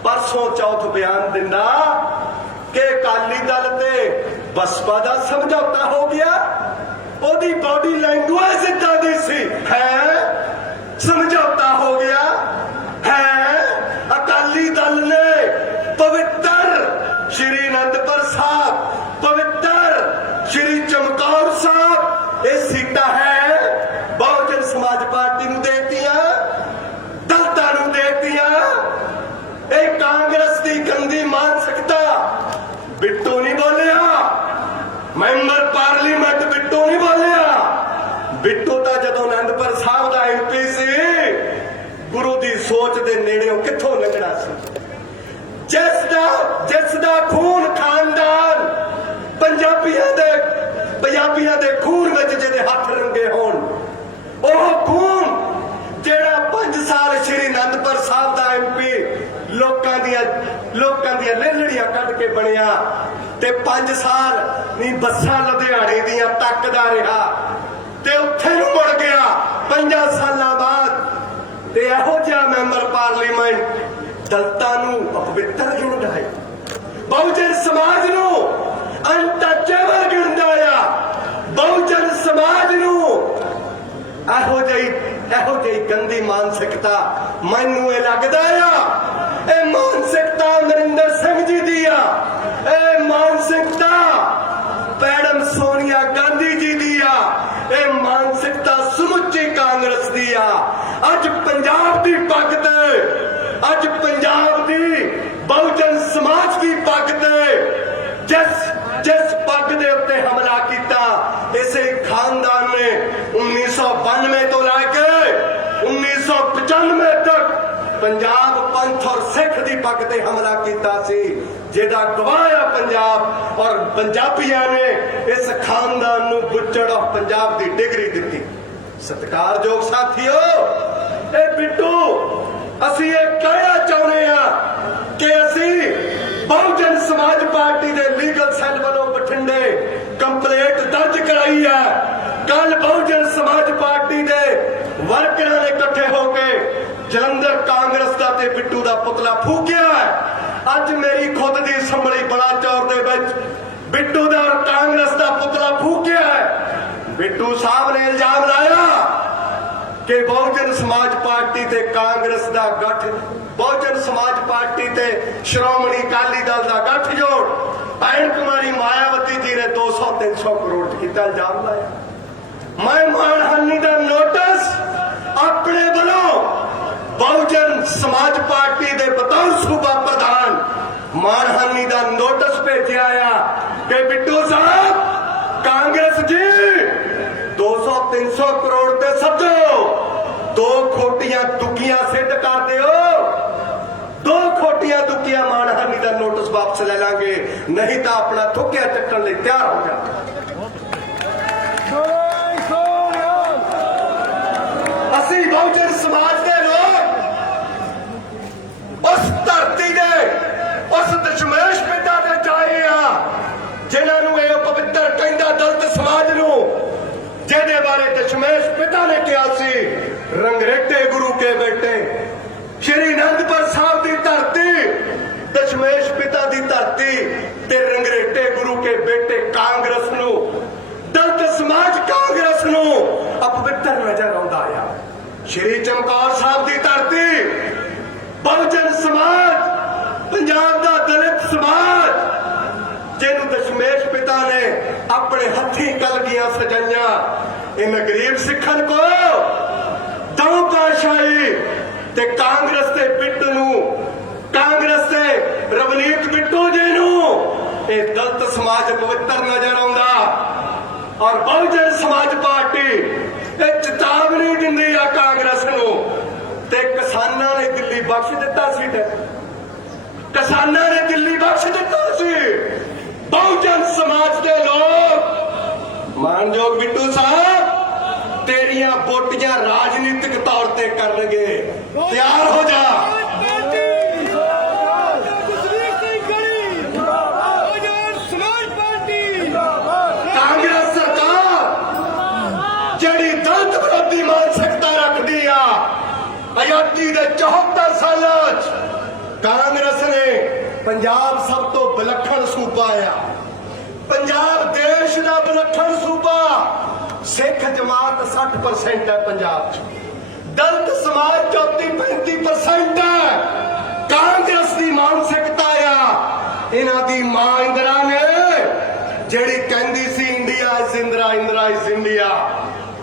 ਪਰਸੋਂ ਚੌਥ ਬਿਆਨ ਦਿੰਦਾ ਕਿ ਅਕਾਲੀ ਦਲ ਤੇ ਬਸਪਾ ਦਾ ਸਮਝੌਤਾ ਹੋ ਗਿਆ। ਉਹਦੀ ਬਾਡੀ ਲੈਂਗੁਏਜ ਇਦਾਂ ਦੀ ਸੀ, ਹੈ ਸਮਝੌਤਾ ਹੋ ਗਿਆ ਹੈ। ਅਕਾਲੀ ਦਲ ਨੇ ਪਵਿੱਤਰ ਸ਼੍ਰੀ ਅਨੰਦਪੁਰ ਸਾਹਿਬ, ਪਵਿੱਤਰ ਸ਼੍ਰੀ ਚਮਕੌਰ ਸਾਹਿਬ, ਇਹ ਸੀਟਾਂ ਹੈ ਬਹੁਜਨ ਸਮਾਜ ਪਾਰਟੀ ਨੂੰ ਦੇਤੀਆਂ, ਦਲਿਤਾਂ ਨੂੰ ਦੇਤੀਆਂ। ਇਹ ਕਾਂਗਰਸ ਦੀ ਗੰਦੀ ਮਾਨਸਿਕਤਾ। ਬਿੱਟੂ ਨਹੀਂ ਬੋਲਿਆ, ਮੈਂਬਰ ਪਾਰਲੀਮੈਂਟ ਬਿੱਟੂ ਨਹੀਂ ਬੋਲਿਆ। ਬਿੱਟੂ ਤਾਂ ਜਦੋਂ ਅਨੰਦਪੁਰ ਸਾਹਿਬ ਦਾ MP ਸੀ, ਗੁਰੂ ਦੀ ਸੋਚ ਦੇ ਨੇੜਿਓਂ ਕਿੱਥੋਂ ਲੰਘਣਾ ਸੀ। ਜਿਸ ਦਾ ਖੂਨ ਖਾਨਦਾਨ ਪੰਜਾਬੀਆਂ ਦੇ ਖੂਨ ਵਿੱਚ ਜਿਹਦੇ ਹੱਥ ਰੰਗੇ ਹੋਣ, ਉਹ ਖੂਨ ਜਿਹੜਾ 5 ਸਾਲ ਸ਼੍ਰੀ ਅਨੰਦਪੁਰ ਸਾਹਿਬ ਦਾ MP ਲੋਕਾਂ ਦੀਆਂ ਲੇਲੜੀਆਂ ਕੱਢ ਕੇ ਬਣਿਆ ਤੇ 5 ਸਾਲ ਨਹੀਂ ਬੱਸਾਂ ਲੁਧਿਆਣੇ ਦੀਆਂ ਤੱਕਦਾ ਰਿਹਾ ਤੇ ਉੱਥੇ ਨੂੰ ਮੁੜ ਗਿਆ 5 ਸਾਲਾਂ ਬਾਅਦ। ਤੇ ਇਹੋ ਜਿਹਾ ਮੈਂਬਰ ਪਾਰਲੀਮੈਂਟ ਦਲਿਤਾਂ ਨੂੰ ਅਪਵਿੱਤਰ ਗਿਣਦਾ ਹੈ, ਬਹੁਜਨ ਸਮਾਜ ਨੂੰ ਅਨਟੱਚੇਬਲ ਗਿਣਦਾ ਆ। ਬਹੁਜਨ ਸਮਾਜ ਨੂੰ ਇਹੋ ਜਿਹੀ ਗੰਦੀ ਮਾਨਸਿਕਤਾ। ਮੈਨੂੰ ਇਹ ਲੱਗਦਾ ਆ ਇਹ ਮਾਨਸਿਕਤਾ ਅਮਰਿੰਦਰ ਸਿੰਘ ਜੀ ਦੀ ਆ, ਇਹ ਮਾਨਸਿਕਤਾ ਮੈਡਮ ਸੋਨੀਆ ਗਾਂਧੀ ਜੀ ਦੀ ਆ, ਇਹ ਮਾਨਸਿਕਤਾ ਸਮੁੱਚੀ ਕਾਂਗਰਸ ਦੀ ਆ। ਅੱਜ ਪੰਜਾਬ ਦੀ ਪੱਗ ਤੇ, ਅੱਜ ਪੰਜਾਬ ਦੀ ਬਹੁਜਨ ਸਮਾਜ ਦੀ ਪੱਗ ਤੇ ਜਿਸ ਪੱਗ ਦੇ ਉੱਤੇ ਹਮਲਾ ਕੀਤਾ, ਇਸੇ ਖਾਨਦਾਨ ਨੇ 1992 ਤੋਂ ਲੈ ਕੇ 1995 ਤੱਕ ਪੰਜਾਬ ਪੰਥ ਔਰ ਸਿੱਖ ਦੀ ਪੱਗ ਤੇ ਹਮਲਾ ਕੀਤਾ ਸੀ, ਜਿਹਦਾ ਗਵਾਹ ਆ ਪੰਜਾਬ। ਔਰ ਪੰਜਾਬੀਆਂ ਨੇ ਇਸ ਖਾਨਦਾਨ ਨੂੰ ਬੁੱਚੜ ਆਫ ਪੰਜਾਬ ਦੀ ਡਿਗਰੀ ਦਿੱਤੀ। ਸਤਿਕਾਰਯੋਗ ਸਾਥੀਓ, ਇਹ ਬਿੱਟੂ ਅਸੀਂ ਇਹ ਕਹਿਣਾ ਚਾਹੁੰਦੇ ਆ ਕਿ ਅਸੀਂ ਬਹੁਜਨ ਸਮਾਜ ਪਾਰਟੀ ਦੇ ਲੀਗਲ ਸੈੱਲ ਵੱਲੋਂ ਬਠਿੰਡੇ ਕੰਪਲੇਂਟ ਦਰਜ ਕਰਾਈ ਹੈ। ਕੱਲ ਬਹੁਜਨ ਸਮਾਜ ਪਾਰਟੀ ਦੇ ਵਰਕਰਾਂ ਨੇ ਇਕੱਠੇ ਹੋ ਕੇ ਜਲੰਧਰ ਕਾਂਗਰਸ ਦਾ ਤੇ ਬਿੱਟੂ ਦਾ ਪੁਤਲਾ ਫੂਕਿਆ ਹੈ। ਅੱਜ ਮੇਰੀ ਖੁਦ ਦੀ ਸੰਭਲੀ ਬਲਾਚੌਰ ਦੇ ਵਿੱਚ ਬਿੱਟੂ ਦਾ ਔਰ ਕਾਂਗਰਸ ਦਾ ਪੁਤਲਾ ਫੂਕਿਆ ਹੈ। ਬਿੱਟੂ ਸਾਹਿਬ ਨੇ ਇਲਜ਼ਾਮ ਲਾਇਆ ਕਿ ਬਹੁਜਨ ਸਮਾਜ ਪਾਰਟੀ ਤੇ ਕਾਂਗਰਸ ਦਾ ਗੱਠ, ਬਹੁਜਨ ਸਮਾਜ ਪਾਰਟੀ ਤੇ ਸ਼੍ਰੋਮਣੀ ਅਕਾਲੀ ਦਲ ਦਾ ਗੱਠਜੋੜ ਭੈਣ ਕੁਮਾਰੀ ਮਾਇਆਵਤੀ ਜੀ ਨੇ 200-300 ਕਰੋੜ ਕੀਤਾ ਇਲਜ਼ਾਮ ਲਾਇਆ। ਮੈਂ ਮਾਨਹਾਨੀ ਦਾ ਨੋਟਿਸ ਆਪਣੇ ਵੱਲੋਂ ਬਹੁਜਨ ਸਮਾਜ ਪਾਰਟੀ ਦੇ ਬਤੌਰ ਸੂਬਾ ਪ੍ਰਧਾਨ ਮਾਨਹਾਨੀ ਦਾ ਨੋਟਿਸ ਭੇਜਿਆ ਆ ਕਿ ਬਿੱਟੂ ਸਾਹਿਬ, ਕਾਂਗਰਸ ਜੀ 200-300 ਕਰੋੜ ਤੇ ਸੱਜੋ, 2 ਖੋਟੀਆਂ ਦੁੱਕੀਆਂ ਸਿੱਧ ਕਰ ਦਿਓ। 2 ਖੋਟੀਆਂ ਦੁੱਕੀਆਂ ਮਾਨਹਾਨੀ ਦਾ ਨੋਟਿਸ ਵਾਪਸ ਲੈ ਲਾਂਗੇ, ਨਹੀਂ ਤਾਂ ਆਪਣਾ ਥੁੱਕਿਆ ਚੱਕਣ ਲਈ ਤਿਆਰ ਹੋ ਜਾ। ਅਸੀਂ ਬਹੁਜਨ ਸਮਾਜ ਦੇ ਲੋਕ ਉਸ ਧਰਤੀ ਦੇ, ਉਸ ਦਸ਼ਮੇਸ਼ ਪਿਤਾ ਦੇ ਜਾਏ ਆ ਜਿਨ੍ਹਾਂ ਨੂੰ ਇਹ ਪਵਿੱਤਰ ਕਹਿੰਦਾ ਦਲਿਤ ਸਮਾਜ ਨੂੰ, ਜਿਹਦੇ ਬਾਰੇ ਦਸ਼ਮੇਸ਼ ਪਿਤਾ ਨੇ ਕਿਹਾ ਸੀ ਰੰਗਰੇਟੇ ਗੁਰੂ ਕੇ ਬੇਟੇ। ਸ਼੍ਰੀ ਅਨੰਦਪੁਰ ਸਾਹਿਬ ਦੀ ਧਰਤੀ, ਦਸ਼ਮੇਸ਼ ਪਿਤਾ ਦੀ ਧਰਤੀ ਤੇ ਰੰਗਰੇਟੇ ਗੁਰੂ ਕੇ ਬੇਟੇ ਕਾਂਗਰਸ ਨੂੰ, ਦਲਿਤ ਸਮਾਜ ਕਾਂਗਰਸ ਨੂੰ ਅਪਵਿੱਤਰ ਨਜ਼ਰ ਆਉਂਦਾ ਆ। ਸ਼੍ਰੀ ਚਮਕੌਰ ਸਾਹਿਬ ਦੀ ਧਰਤੀ, ਬਹੁਜਨ ਸਮਾਜ, ਪੰਜਾਬ ਦਾ ਦਲਿਤ ਸਮਾਜ, ਜਿਹਨੂੰ ਦਸ਼ਮੇਸ਼ ਪਿਤਾ ਨੇ ਆਪਣੇ ਹੱਥੀਂ ਕਲਗੀਆਂ ਸਜਾਈਆਂ, ਇਹਨਾਂ ਗਰੀਬ ਸਿੱਖਾਂ ਕੋ ਦਊ ਪਾਸ਼ਾਹੀ ਤੇ ਕਾਂਗਰਸ ਦੇ ਬਿੱਟੂ ਨੂੰ, ਕਾਂਗਰਸ ਦੇ ਰਵਨੀਤ ਬਿੱਟੂ ਜੀ ਨੂੰ ਇਹ ਦਲਿਤ ਸਮਾਜ ਪਵਿੱਤਰ ਨਜ਼ਰ ਆਉਂਦਾ। ਔਰ ਬਹੁਜਨ ਸਮਾਜ ਪਾਰਟੀ ਇਹ ਚੇਤਾਵਨੀ ਦਿੰਦੀ ਆ ਕਾਂਗਰਸ ਨੂੰ। ਤੇ ਕਿਸਾਨਾਂ ਨੇ ਦਿੱਲੀ ਬਖਸ਼ ਦਿੱਤਾ ਸੀ, ਤੇ ਕਿਸਾਨਾਂ ਨੇ ਦਿੱਲੀ ਬਖਸ਼ ਦਿੱਤਾ ਸੀ। ਬਹੁਜਨ ਸਮਾਜ ਦੇ ਲੋਕ, ਮਾਨਯੋਗ ਬਿੱਟੂ ਸਾਹਿਬ, ਤੇਰੀਆਂ ਵੋਟੀਆਂ ਰਾਜਨੀਤਿਕ ਤੌਰ ਤੇ ਕਰਨਗੇ, ਤਿਆਰ ਹੋ ਜਾ। ਕਾਂਗਰਸ ਸਰਕਾਰ ਜਿਹੜੀ ਦਲਿਤ ਵਿਰੋਧੀ ਮਾਨਸਿਕਤਾ ਰੱਖਦੀ ਆ, ਆਜ਼ਾਦੀ ਦੇ 74 ਸਾਲਾਂ 'ਚ ਕਾਂਗਰਸ ਨੇ ਪੰਜਾਬ ਸਭ ਤੋਂ ਵਿਲੱਖਣ ਸੂਬਾ ਆ, ਪੰਜਾਬ ਦੇਸ਼ ਦਾ ਵਿਲੱਖਣ ਸੂਬਾ। ਸਿੱਖ ਜਮਾਤ 60% ਹੈ ਪੰਜਾਬ 'ਚ, ਦਲਿਤ ਸਮਾਜ 34-35% ਹੈ। ਕਾਂਗਰਸ ਦੀ ਮਾਨਸਿਕਤਾ ਆ, ਇਹਨਾਂ ਦੀ ਮਾਂ ਇੰਦਰਾ ਨੇ ਜਿਹੜੀ ਕਹਿੰਦੀ ਸੀ India is Indira, Indira is India,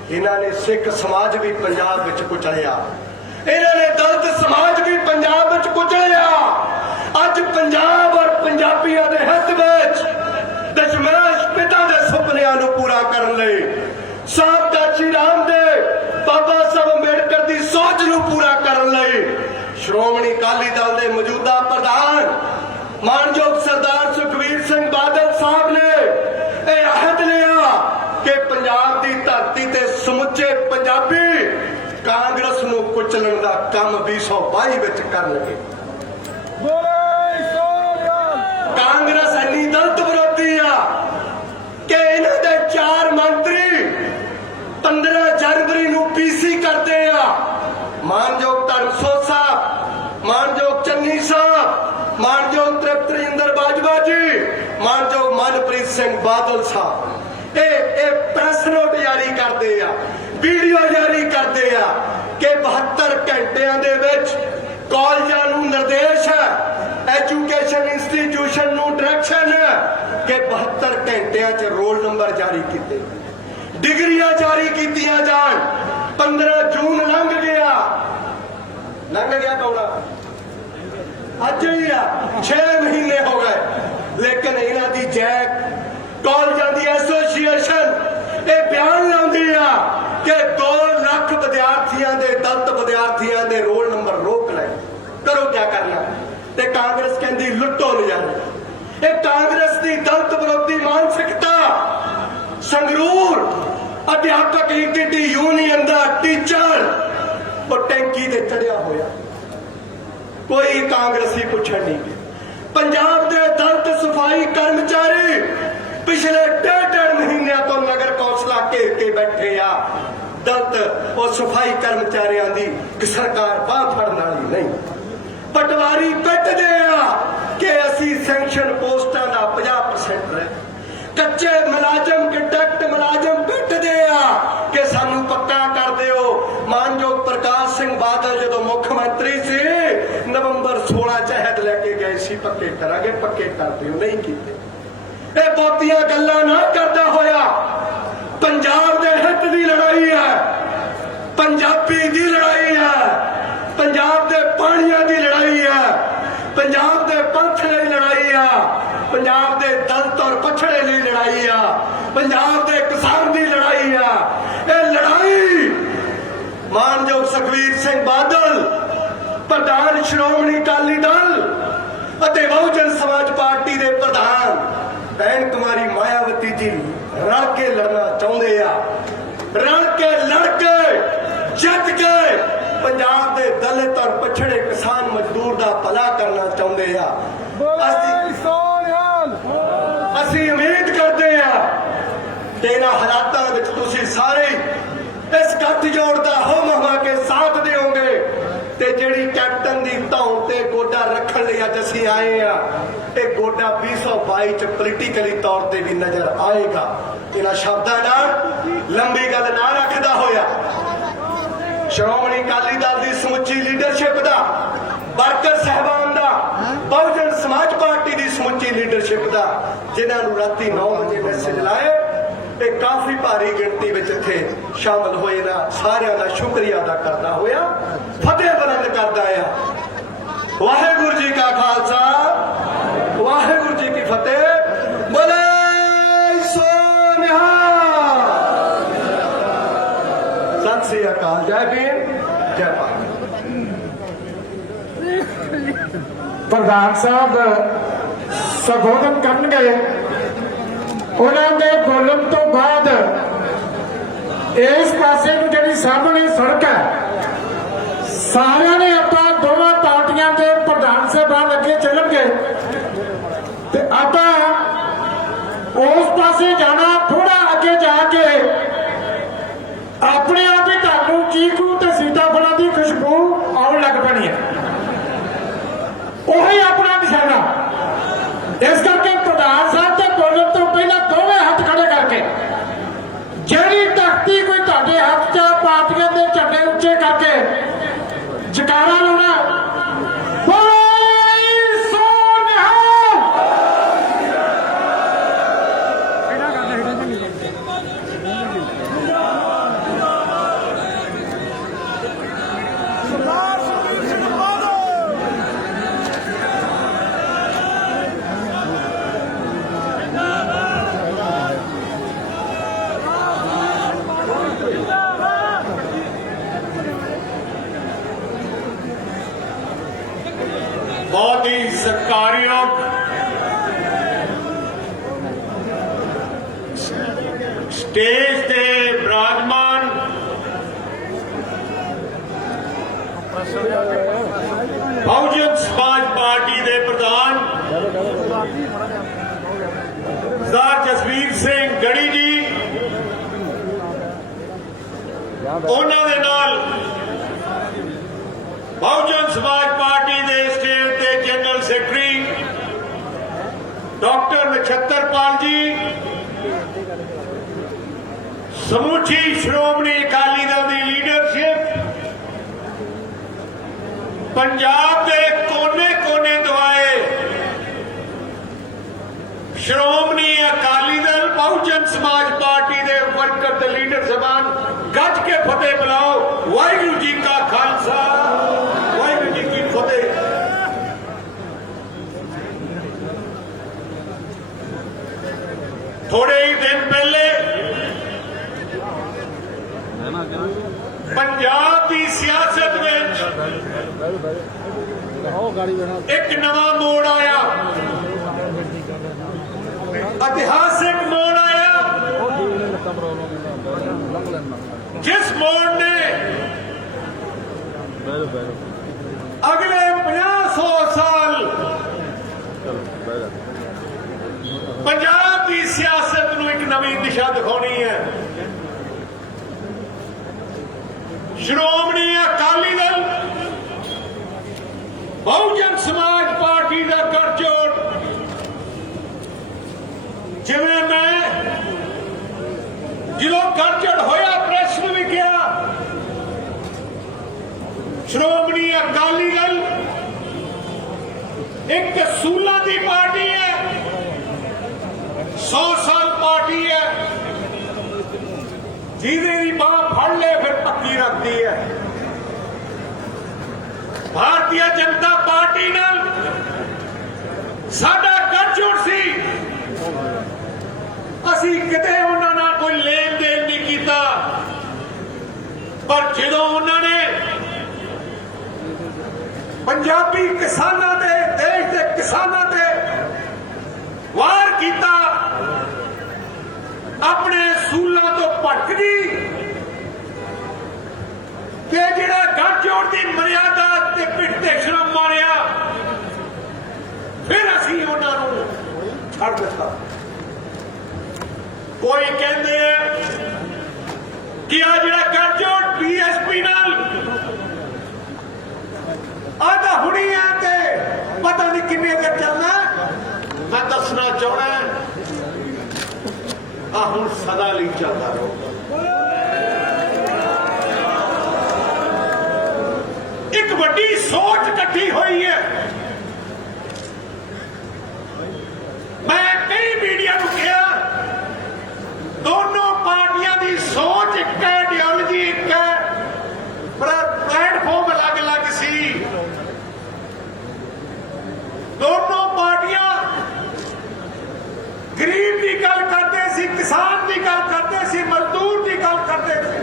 ਇਹਨਾਂ ਨੇ ਸਿੱਖ ਸਮਾਜ ਵੀ ਪੰਜਾਬ ਵਿੱਚ ਕੁਚਲਿਆ, ਇਹਨਾਂ ਨੇ ਦਲਿਤ ਸਮਾਜ ਵੀ ਪੰਜਾਬ ਵਿੱਚ ਕੁਚਲਿਆ। ਅੱਜ ਪੰਜਾਬ ਔਰ ਪੰਜਾਬੀਆਂ ਦੇ ਹਿੱਤ ਵਿੱਚ ਦਸ਼ਮੇਸ਼ ਪਿਤਾ ਦੇ ਸੁਪਨਿਆਂ ਨੂੰ ਪੂਰਾ ਕਰਨ ਲਈ, ਸਾਬਕਾ ਸ਼੍ਰੀ ਰਾਮ ਦੇ ਬਾਬਾ ਸਾਹਿਬ ਅੰਬੇਡਕਰ ਦੀ ਸੋਚ ਨੂੰ ਪੂਰਾ ਕਰਨ ਲਈ ਸ਼੍ਰੋਮਣੀ ਅਕਾਲੀ ਦਲ ਦੇ ਮੌਜੂਦਾ ਪ੍ਰਧਾਨ ਮਾਨਯੋਗ ਸਰਦਾਰ ਸੁਖਬੀਰ ਸਿੰਘ ਬਾਦਲ ਸਾਹਿਬ ਨੇ ਇਹ ਅਹਿਦ ਲਿਆ ਕਿ ਪੰਜਾਬ ਦੀ ਧਰਤੀ ਤੇ ਸਮੁੱਚੇ ਪੰਜਾਬੀ ਕਾਂਗਰਸ ਨੂੰ ਕੁਚਲਣ ਦਾ ਕੰਮ 2022 ਵਿੱਚ ਕਰਨਗੇ। ਕਾਂਗਰਸ ਇੰਨੀ ਦਲਿਤ ਵਿਰੋਧੀ ਆ ਕਿ ਇਹਨਾਂ ਦੇ 4 ਮੰਤਰੀ 15 ਜਨਵਰੀ ਨੂੰ ਪੀਸੀ ਕਰਦੇ ਆ। ਮਾਨਯੋਗ ਧਰਮਸੋਤ ਸਾਹਿਬ, ਮਾਨਯੋਗ ਚੰਨੀ ਸਾਹਿਬ, ਮਾਨਯੋਗ ਤ੍ਰਿਪਤ ਰਜਿੰਦਰ ਬਾਜਵਾ ਜੀ, ਮਾਨਯੋਗ ਮਨਪ੍ਰੀਤ ਸਿੰਘ ਬਾਦਲ ਸਾਹਿਬ ਇਹ ਪ੍ਰੈਸ ਨੋਟ ਜਾਰੀ ਕਰਦੇ ਆ, ਵੀਡੀਓ ਜਾਰੀ ਕਰਦੇ ਆ ਕਿ 72 ਘੰਟਿਆਂ ਦੇ ਵਿੱਚ ਕਾਲਜਾਂ ਨੂੰ ਨਿਰਦੇਸ਼ ਹੈ, ਐਜੂਕੇਸ਼ਨ ਇੰਸਟੀਟਿਊਸ਼ਨ ਨੂੰ ਡਾਇਰੈਕਸ਼ਨ ਹੈ ਕਿ 72 ਘੰਟਿਆਂ 'ਚ ਰੋਲ ਨੰਬਰ ਜਾਰੀ ਕੀਤੇ, ਡਿਗਰੀਆਂ ਜਾਰੀ ਕੀਤੀਆਂ ਜਾਣ। 15 ਜੂਨ ਲੰਘ ਗਿਆ ਕੌੜਾ, ਅੱਜ ਹੀ ਆ 6 ਮਹੀਨੇ ਹੋ ਗਏ, ਲੇਕਿਨ ਇਹਨਾਂ ਦੀ ਜੈਕ ਕਾਲਜਾਂ ਦੀ ਐਸੋਸੀਏਸ਼ਨ ਇਹ ਬਿਆਨ ਲਾਉਂਦੀ ਆ ਕਿ 2 ਲੱਖ ਵਿਦਿਆਰਥੀਆਂ ਦੇ, ਦਲਿਤ ਵਿਦਿਆਰਥੀਆਂ ਦੇ ਰੋਲ ਨੰਬਰ ਰੋਕ ਲੈ, ਕਰੋ ਕਿਆ ਕਰਨਾ। ਤੇ ਕਾਂਗਰਸ ਕਹਿੰਦੀ ਲੁੱਟੋ ਨਜ਼ਾਰੇ। ਇਹ ਕਾਂਗਰਸ ਦੀ ਦਲਿਤ ਵਿਰੋਧੀ ਮਾਨਸਿਕਤਾ ਸੰਗਰੂਰ ਅਧਿਆਪਕ ਈਟੀਟੀ ਯੂਨੀਅਨ ਰਾਤੀ ਚੜ ਉਹ ਟੈਂਕੀ ਤੇ ਚੜਿਆ ਹੋਇਆ, ਕੋਈ ਕਾਂਗਰਸੀ ਪੁੱਛਣ ਨਹੀਂ ਗਿਆ। ਪੰਜਾਬ ਦੇ ਦਲਿਤ ਸਫਾਈ ਕਰਮਚਾਰੀ ਪਿਛਲੇ 1.5 ਮਹੀਨਿਆਂ ਤੋਂ ਨਗਰ ਕੌਂਸਲਾਂ ਘੇਰ ਕੇ ਬੈਠੇ ਆ। ਦਲਿਤ ਉਹ ਸਫਾਈ ਕਰਮਚਾਰੀਆਂ ਦੀ ਕਿ ਸਰਕਾਰ ਬਾਂਹ ਫੜਨ ਵਾਲੀ ਨਹੀਂ, ਪਟਵਾਰੀ ਪਿੱਟਦੇ ਆ ਕਿ ਅਸੀਂ ਸੈਂਕਸ਼ਨ ਪੋਸਟਾਂ ਦਾ 50% ਰਹਿ, ਕੱਚੇ ਮੁਲਾਜ਼ਮ ਕੰਟਰੈਕਟ ਮੁਲਾਜ਼ਮ ਪਿੱਟਦੇ ਆ ਕਿ ਸਾਨੂੰ ਪੱਕਾ ਕਰ ਦਿਓ। ਮਾਨਯੋਗ ਪ੍ਰਕਾਸ਼ ਸਿੰਘ ਬਾਦਲ ਜਦੋਂ ਮੁੱਖ ਮੰਤਰੀ ਸੀ ਨਵੰਬਰ 16 ਚਹਿਦ ਲੈ ਕੇ ਗਏ ਸੀ, ਪੱਕੇ ਕਰਾਂਗੇ, ਪੱਕੇ ਕਰ ਦਿਓ, ਨਹੀਂ ਕੀਤੇ। ਇਹ ਬਹੁਤੀਆਂ ਗੱਲਾਂ ਨਾ ਕਰਦਾ ਹੋਇਆ ਪੰਜਾਬ ਦੇ ਹਿੱਤ ਦੀ ਲੜਾਈ ਹੈ, ਪੰਜਾਬੀ ਦੀ ਲੜਾਈ ਹੈ, ਪੰਜਾਬ ਦੇ ਪਾਣੀਆਂ ਦੀ ਲੜਾਈ ਹੈ, ਪੰਜਾਬ ਦੇ ਪੰਥ ਲਈ ਲੜਾਈ ਆ, ਪੰਜਾਬ ਦੇ ਦਲਿਤ ਔਰ ਪਛੜੇ ਲਈ ਲੜਾਈ ਆ, ਪੰਜਾਬ ਦੇ ਕਿਸਾਨ ਦੀ ਲੜਾਈ ਆ। ਇਹ ਲੜਾਈ ਮਾਨਯੋਗ ਸੁਖਬੀਰ ਸਿੰਘ ਬਾਦਲ ਪ੍ਰਧਾਨ ਸ਼੍ਰੋਮਣੀ ਅਕਾਲੀ ਦਲ ਅਤੇ ਬਹੁਜਨ ਸਮਾਜ ਪਾਰਟੀ ਦੇ ਪ੍ਰਧਾਨ ਭੈਣ ਕੁਮਾਰੀ ਮਾਇਆਵਤੀ ਜੀ ਰਲ ਕੇ ਲੜਨਾ ਚਾਹੁੰਦੇ ਆ। ਰਲ ਕੇ ਲੜ ਕੇ ਜਿੱਤ ਕੇ ਪੰਜਾਬ ਦੇ ਦਲਿਤ ਔਰ ਪਛੜੇ ਕਿਸਾਨ ਮਜ਼ਦੂਰ ਦਾ ਭਲਾ ਕਰਨਾ ਚਾਹੁੰਦੇ ਆ। ਅਸੀਂ ਉਮੀਦ ਕਰਦੇ ਆ ਕਿ ਇਹਨਾਂ ਹਾਲਾਤਾਂ ਵਿੱਚ ਤੁਸੀਂ ਸਾਰੇ ਇਸ ਗੱਠਜੋੜ ਦਾ ਹੋਮ ਹਵਾ ਕੇ ਸਾਥ ਦਿਓਗੇ ਤੇ ਜਿਹੜੀ ਕੈਪਟਨ ਦੀ ਧੌਣ ਤੇ ਗੋਡਾ ਰੱਖਣ ਲਈ ਅੱਜ ਅਸੀਂ ਆਏ ਆ, ਇਹ ਗੋਡਾ 2022 ਚ ਪੋਲੀਟੀਕਲੀ ਤੌਰ ਤੇ ਵੀ ਨਜ਼ਰ ਆਏਗਾ। ਇਹਨਾਂ ਸ਼ਬਦਾਂ ਨਾਲ ਲੰਬੀ ਗੱਲ ਨਾ ਰੱਖਦਾ ਹੋਇਆ ਸ਼੍ਰੋਮਣੀ ਅਕਾਲੀ ਦਲ ਦੀ ਸਮੁੱਚੀ ਲੀਡਰਸ਼ਿਪ ਦਾ, ਵਰਕਰ ਸਾਹਿਬਾਨ ਦਾ, ਬਹੁਜਨ ਸਮਾਜ ਪਾਰਟੀ ਦੀ ਸਮੁੱਚੀ ਲੀਡਰਸ਼ਿਪ ਦਾ, ਜਿਨ੍ਹਾਂ ਨੂੰ ਰਾਤੀ 9 ਵਜੇ ਮੈਸੇਜ ਲਾਏ, ਇਹ ਕਾਫੀ ਭਾਰੀ ਗਿਣਤੀ ਵਿੱਚ ਇੱਥੇ ਸ਼ਾਮਲ ਹੋਏ ਨਾ, ਸਾਰਿਆਂ ਦਾ ਸ਼ੁਕਰੀਆ ਅਦਾ ਕਰਦਾ ਹੋਇਆ ਫਤਿਹ ਬੁਲੰਦ ਕਰਦਾ ਆ। ਵਾਹਿਗੁਰੂ ਜੀ ਕਾ ਖਾਲਸਾ, ਵਾਹਿਗੁਰੂ ਜੀ ਕੀ ਫਤਿਹ। ਬੋਲੇ ਸੋ ਨਿਹਾਲ। ਸਤਿ ਸ੍ਰੀ ਅਕਾਲ। ਜੈ ਭੀਮ, ਜੈ ਭਾਰਤ। ਪ੍ਰਧਾਨ ਸਾਹਿਬ ਸੰਬੋਧਨ ਕਰਨਗੇ, ਉਹਨਾਂ ਦੇ ਬੋਲਣ ਤੋਂ ਬਾਅਦ ਇਸ ਪਾਸੇ ਨੂੰ ਜਿਹੜੀ ਸਾਹਮਣੇ ਸੜਕ ਹੈ, ਸਾਰਿਆਂ ਨੇ ਆਪਾਂ ਦੋਵਾਂ ਪਾਰਟੀਆਂ ਦੇ ਪ੍ਰਧਾਨ ਸਾਹਿਬਾਨ ਅੱਗੇ ਚੱਲਣਗੇ ਤੇ ਆਪਾਂ ਉਸ ਪਾਸੇ ਜਾਣਾ। ਥੋੜਾ ਅੱਗੇ ਜਾ ਕੇ ਆਪਣੇ ਆਪ ਹੀ ਤੁਹਾਨੂੰ ਚੀਕੂ ਤੇ ਸੀਤਾਫਲਾਂ ਦੀ ਖੁਸ਼ਬੂ ਆਉਣ ਲੱਗ ਪੈਣੀ ਹੈ, ਉਹੀ ਆਪਣਾ ਨਿਸ਼ਾਨਾ। ਇਸ ਕਰਕੇ ਪ੍ਰਧਾਨ ਸਾਹਿਬ ਤੇ ਬੋਲਣ ਤੋਂ ਪਹਿਲਾਂ ਦੋਵੇਂ ਹੱਥ ਖੜੇ ਕਰਕੇ ਜਿਹੜੀ ਤਖਤੀ ਕੋਈ ਤੁਹਾਡੇ ਹੱਥ 'ਚ ਪਾਰਟੀਆਂ ਦੇ ਝੰਡੇ ਉੱਚੇ ਕਰਕੇ ਜਕਾਰਾ ਲਾਉਣਾ, ਬੋਲੇ ਸੋ ਨਿਹਾਲ। ਸਰਦਾਰ ਸੁਖਬੀਰ ਸਿੰਘ ਬਾਦਲ बहुत ही सत्कारयोग स्टेज ते विराजमान बहुजन समाज पार्टी के प्रधान सरदार जसवीर सिंह गढ़ी जी, उन्हां दे नाल बहुजन समाज पार्टी के स्टेट के जनरल सैकटरी डॉक्टर नक्षत्रपाल जी, समूची श्रोमणी अकाली दल की लीडरशिप, पंजाब के कोने कोने तो आए श्रोमणी अकाली दल बहुजन समाज पार्टी के वर्कर ते लीडर समान गज के फतेह बुलाओ। वाहिगुरू जी का खालसा, वाहिगुरू जी की फतेह। थोड़े ही दिन पहले पंजाब की सियासत में एक नवा मोड़ आया, ऐतिहासिक मोड़ आया, जिस मोड़ ने अगले 50-100 साल पंजाब की सियासत नूं एक नवी दिशा दिखानी है। श्रोमणी अकाली दल बहुजन समाज पार्टी का गठजोड़, जिवें मैं जो गठजोड़ होया प्रेस में भी किया, श्रोमणी अकाली दल एक सूला की पार्टी है, 100 साल पार्टी है, जिन्हें भी बांह फड़ ले फिर पक्की रखती है। भारतीय जनता पार्टी नाल साडा गठजोड़ सी, असी किते उन्हां नाल कोई लेन देन नहीं कीता, पर जदों उन्होंने पंजाबी किसानां दे, देश के किसानां दे वार कीता, अपने सूलों तो भटक गई ते जिहड़ा गठजोड़ की मर्यादा ते पिठ ते श्रम मारिया, फिर असीं उन्हां नूं छड्ड दित्ता। कोई कहते हैं कि आ जिहड़ा गठजोड़ बीएसपी नाल आधा हुणी है ते पता नहीं किन्ने देर चलना, मैं दसना चाहना आ हुण सदा लई चलदा रहूगा। एक वड्डी सोच इकट्ठी हुई है। मैं कई मीडिया को कहा, दोनों पार्टियां की सोच एक है, आइडियोलॉजी एक है, पर प्लेटफॉर्म अलग अलग सी। दोनों पार्टियां गरीब की गल करते सी, किसान की गल करते सी, मजदूर की गल करते सी,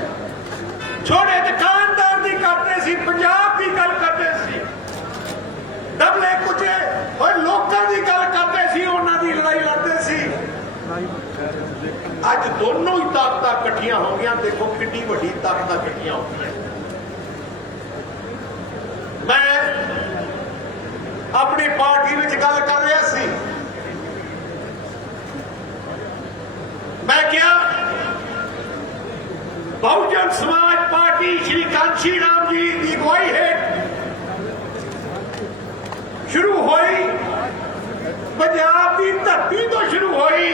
छोटे दुकानदार की करते सी, पंजाब की गल करते सी, दबले कुचे और लोगों की गल करते सी, उन्हां दी लड़ाई लड़ते सी। अज दोनों ही ताकत इकट्ठियां हो गई, देखो कितनी बड़ी ताकत इकट्ठियां हो गई। मैं अपनी पार्टी में गल कर रहा सी, मैं क्या बहुजन समाज पार्टी श्री कांशी राम जी की अगुवाई है शुरू हुई, पंजाब की धरती तो शुरू हुई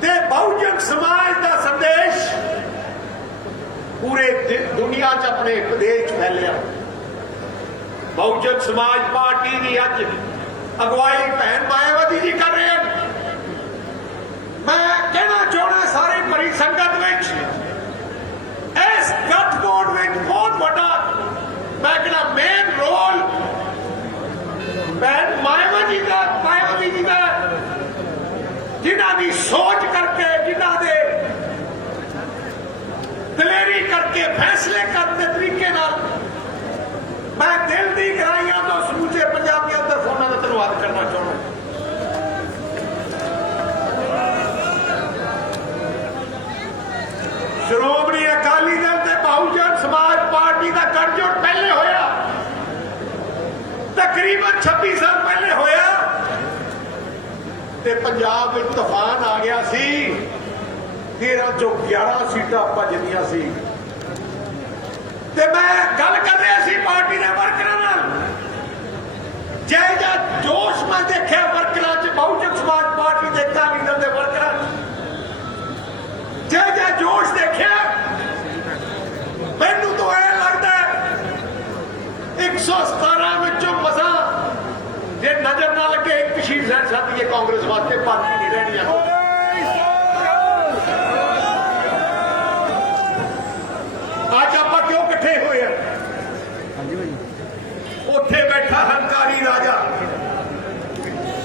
ते बहुजन समाज का संदेश पूरे दुनिया च अपने प्रदेश फैलिया। बहुजन समाज पार्टी की अज अगुवाई भैन मायावती जी कर रहे हैं। मैं कहना चाहना सारी भरी संगत में इस गठजोड़ में बहुत बड़ा मैं कहना मेन रोल भैन मायावती जी का, जिन्हों की सोच करके, जिन्हों के दलेरी करके फैसले करते तरीके नाल मैं दिल की गहराइयों तो समूचे पंजाबियों के फोन का धन्यवाद करना चाहूँगा। श्रोमणी अकाली दल ते बहुजन समाज पार्टी का गठजोड़ पहले होया, तकरीबन 26 साल पहले होया, ते पंजाब में तूफान आ गया सी, 13 चों 11 सीटां भजदियां सी। ते मैं गल कर रहा सी पार्टी ने वर्करां नाल, जैसा जोश मैं देखा वर्करां च, बहुजन समाज पार्टी के अकाली दल के वर्करां जैसा जोश देखा, मैनू तो यह लगता है 117 विचों मसा जे नजर ना लगे एक सीट लड़ सकती है कांग्रेस वास्ते, पार्टी नहीं रहनी है। आज आप क्यों इकट्ठे हुए हैं? उत्थे बैठा हंकारी राजा,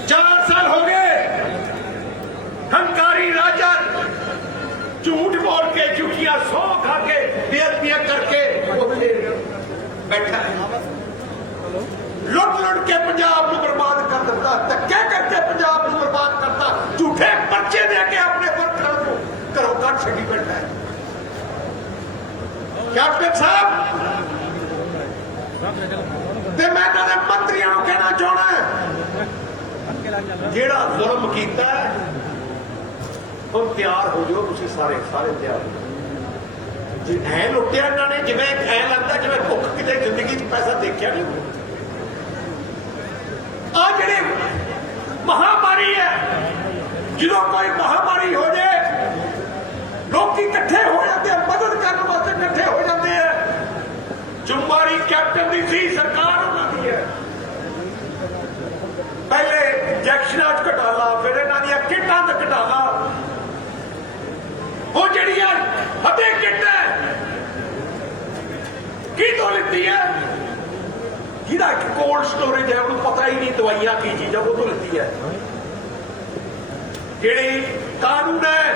4 साल हो गए हंकारी राजा झूठ बोल के, झूठियां सौ खा के, बेअदबियां करके उत्थे बैठा, लुट लुट के पंजाब को बर्बाद कर दिता, धक्के करके पंजाब को बर्बाद करता, झूठे पर्चे दे के अपने वर्करों को घरों कट छड़ी बैठा है। कैप्टन साहब ਤੇ ਮੈਂ ਇਹਨਾਂ ਦੇ ਮੰਤਰੀਆਂ ਨੂੰ ਕਹਿਣਾ ਚਾਹਣਾ ਜਿਹੜਾ ਜ਼ੁਲਮ ਕੀਤਾ ਹੁਣ ਤਿਆਰ ਹੋ ਜਾਓ ਤੁਸੀਂ ਸਾਰੇ ਤਿਆਰ ਹੋ ਜੇ ਐ ਲੁੱਟਿਆ ਇਹਨਾਂ ਨੇ ਜਿਵੇਂ ਐ ਲੱਗਦਾ ਜਿਵੇਂ ਭੁੱਖ ਕਿਤੇ ਜ਼ਿੰਦਗੀ 'ਚ ਪੈਸਾ ਦੇਖਿਆ ਨਹੀਂ ਆ ਜਿਹੜੇ ਮਹਾਮਾਰੀ ਹੈ ਜਦੋਂ ਕੋਈ ਮਹਾਮਾਰੀ ਹੋ ਜਾਏ ਲੋਕੀ ਇਕੱਠੇ ਹੋ ਜਾਂਦੇ ਆ ਮਦਦ ਕਰਨ ਵਾਸਤੇ ਇਕੱਠੇ ਹੋ ਜਾਂਦੇ ਆ ਜ਼ਿੰਮੇਵਾਰੀ ਕੈਪਟਨ ਦੀ ਸੀ ਸਰਕਾਰ ਉਹਨਾਂ ਦੀ ਹੈ ਪਹਿਲੇ ਇੰਜੈਕਸ਼ਨਾਂ 'ਚ ਘਟਾਲਾ ਫਿਰ ਇਹਨਾਂ ਦੀਆਂ ਕਿੱਟਾਂ 'ਚ ਘਟਾਲਾ ਉਹ ਜਿਹੜੀਆਂ ਫਤਿਹ ਕਿੱਟ ਹੈ ਕੀ ਤੋਂ ਲਿੱਤੀ ਹੈ ਜਿਹਦਾ ਇੱਕ ਕੋਲਡ ਸਟੋਰੇਜ ਹੈ ਉਹਨੂੰ ਪਤਾ ਹੀ ਨਹੀਂ ਦਵਾਈਆਂ ਕੀ ਚੀਜ਼ ਹੈ ਉਹ ਤੋਂ ਲਿੱਤੀ ਹੈ ਜਿਹੜੀ ਕਾਨੂੰਨ ਹੈ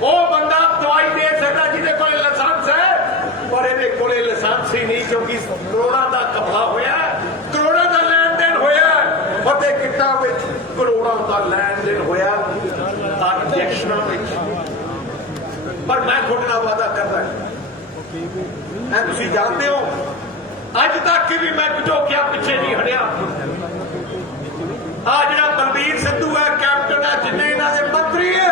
ਉਹ ਬੰਦਾ ਦਵਾਈ ਦੇ ਸਕਦਾ ਜਿਹਦੇ ਕੋਲ ਲਾਇਸੈਂਸ ਹੈ ਪਰ ਇਹਦੇ ਕੋਲੇ ਲਾਇਸੈਂਸ ਹੀ ਨਹੀਂ ਕਿਉਂਕਿ ਕਰੋੜਾਂ ਦਾ ਘਪਲਾ ਹੋਇਆ ਕਰੋੜਾਂ ਦਾ ਲੈਣ ਦੇਣ ਹੋਇਆ ਫਤਿਹ ਕਿੱਟਾਂ ਵਿੱਚ ਕਰੋੜਾਂ ਦਾ ਲੈਣ ਦੇਣ ਹੋਇਆ ਤਾਂ ਇੰਜੈਕਸ਼ਨਾਂ ਵਿੱਚ ਪਰ ਮੈਂ ਤੁਹਾਡੇ ਨਾਲ ਵਾਅਦਾ ਕਰਦਾ ਮੈਂ ਤੁਸੀਂ ਜਾਣਦੇ ਹੋ ਅੱਜ ਤੱਕ ਵੀ ਮੈਂ ਝੋਕਿਆ ਪਿੱਛੇ ਨਹੀਂ ਹਟਿਆ ਆ ਜਿਹੜਾ ਬਲਬੀਰ ਸਿੱਧੂ ਹੈ ਕੈਪਟਨ ਹੈ ਜਿੰਨੇ ਇਹਨਾਂ ਦੇ ਮੰਤਰੀ ਹੈ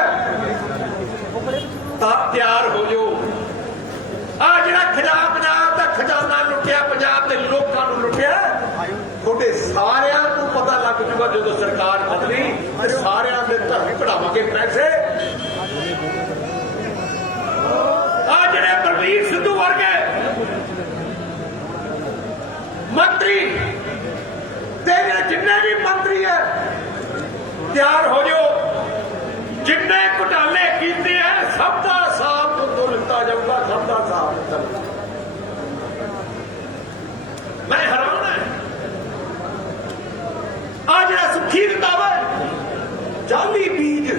ਤਾਂ ਤਿਆਰ ਹੋ ਜਾਓ ਆ ਜਿਹੜਾ ਪੰਜਾਬ ਦਾ ਖਜ਼ਾਨਾ ਲੁੱਟਿਆ ਪੰਜਾਬ ਦੇ ਲੋਕਾਂ ਨੂੰ ਲੁੱਟਿਆ ਤੁਹਾਡੇ ਸਾਰਿਆਂ ਨੂੰ ਪਤਾ ਲੱਗ ਜੂਗਾ ਜਦੋਂ ਸਰਕਾਰ ਬਦਲੀ ਤੇ ਸਾਰਿਆਂ ਦੇ ਧਰਮ ਕਢਾਵਾਂਗੇ ਪੈਸੇ ਆ ਜਿਹੜੇ ਬਲਬੀਰ ਸਿੱਧੂ ਵਰਗੇ ਮੰਤਰੀ ਤੇ ਜਿੰਨੇ ਵੀ ਮੰਤਰੀ ਹੈ ਤਿਆਰ ਹੋ ਜਾਓ ਜਿੰਨੇ ਘੁਟਾਲੇ ਕੀਤੇ ਹੈ ਸਭ ਦਾ ਹਿਸਾਬ ਤੋਂ ਲਿੱਤਾ ਜਾਊਗਾ ਸਭ ਦਾ ਹਿਸਾਬ ਮੈਂ ਹੈਰਾਨ ਹੈ ਆ ਜਿਹੜਾ ਸੁੱਖੀ ਰੰਧਾਵਾ ਜਾਲੀ ਬੀਜ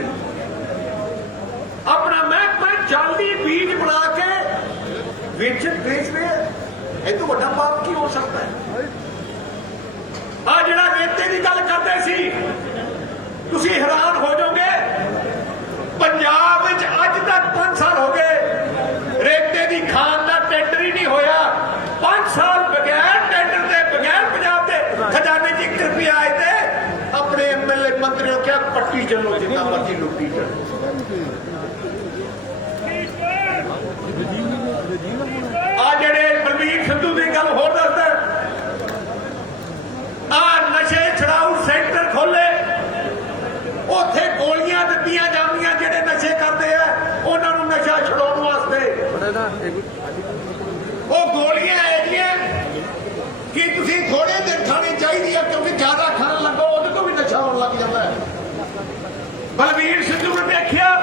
ਆਪਣਾ ਮਹਿਕਮਾ ਜਾਲੀ ਬੀਜ ਬਣਾ ਕੇ ਵੇਚ ਰਹੇ ਇਹ ਤੋਂ ਵੱਡਾ ਪਾਪ ਕੀ ਹੋ ਸਕਦਾ ਹੈ ਆ ਜਿਹੜਾ ਰੇਤੇ ਦੀ ਗੱਲ ਕਰਦੇ ਸੀ ਤੁਸੀਂ ਹੈਰਾਨ ਹੋ ਜਾਓਗੇ ਪੰਜਾਬ ਵਿੱਚ ਅੱਜ ਤੱਕ 5 ਸਾਲ ਹੋ ਗਏ ਰੇਤੇ ਦੀ ਖਾਨ ਦਾ ਟੈਂਡਰ ਹੀ ਨਹੀਂ ਹੋਇਆ 5 ਸਾਲ ਬਗੈਰ ਟੈਂਡਰ ਦੇ ਬਗੈਰ ਪੰਜਾਬ ਦੇ ਖਜ਼ਾਨੇ 'ਚ 1 ਰੁਪਿਆ ਆਏ ਤੇ ਆਪਣੇ ਐਮਐਲਏ ਮੰਤਰੀ ਨੂੰ ਕਿਹਾ ਪੱਟੀ ਚੱਲੋ ਜਿੰਨਾ ਮਰਜ਼ੀ ਲੁੱਟੀ ਚੱਲੋ ਆ ਜਿਹੜੇ ਬਲਬੀਰ ਸਿੱਧੂ ਦੀ ਗੱਲ ਹੋਰ ਦੱਸਦਾ ਆ ਨਸ਼ੇ ਛਡਾਊ ਸੈਂਟਰ ਖੋਲੇ ਉੱਥੇ ਗੋਲੀਆਂ ਦਿੱਤੀਆਂ ਜਾਂਦੀਆਂ ਜਿਹੜੇ ਨਸ਼ੇ ਕਰਦੇ ਆ ਉਹਨਾਂ ਨੂੰ ਨਸ਼ਾ ਛਡਾਉਣ ਵਾਸਤੇ ਉਹ ਗੋਲੀਆਂ ਐਡੀਆਂ ਕਿ ਤੁਸੀਂ ਥੋੜੇ ਦਿਨ ਖਾਣੀ ਚਾਹੀਦੀ ਆ ਕਿਉਂਕਿ ਜ਼ਿਆਦਾ ਖਾਣ ਲੱਗੋ ਉਹਦੇ ਤੋਂ ਵੀ ਨਸ਼ਾ ਹੋਣ ਲੱਗ ਜਾਂਦਾ ਹੈ ਬਲਬੀਰ ਸਿੱਧੂ ਨੇ ਦੇਖਿਆ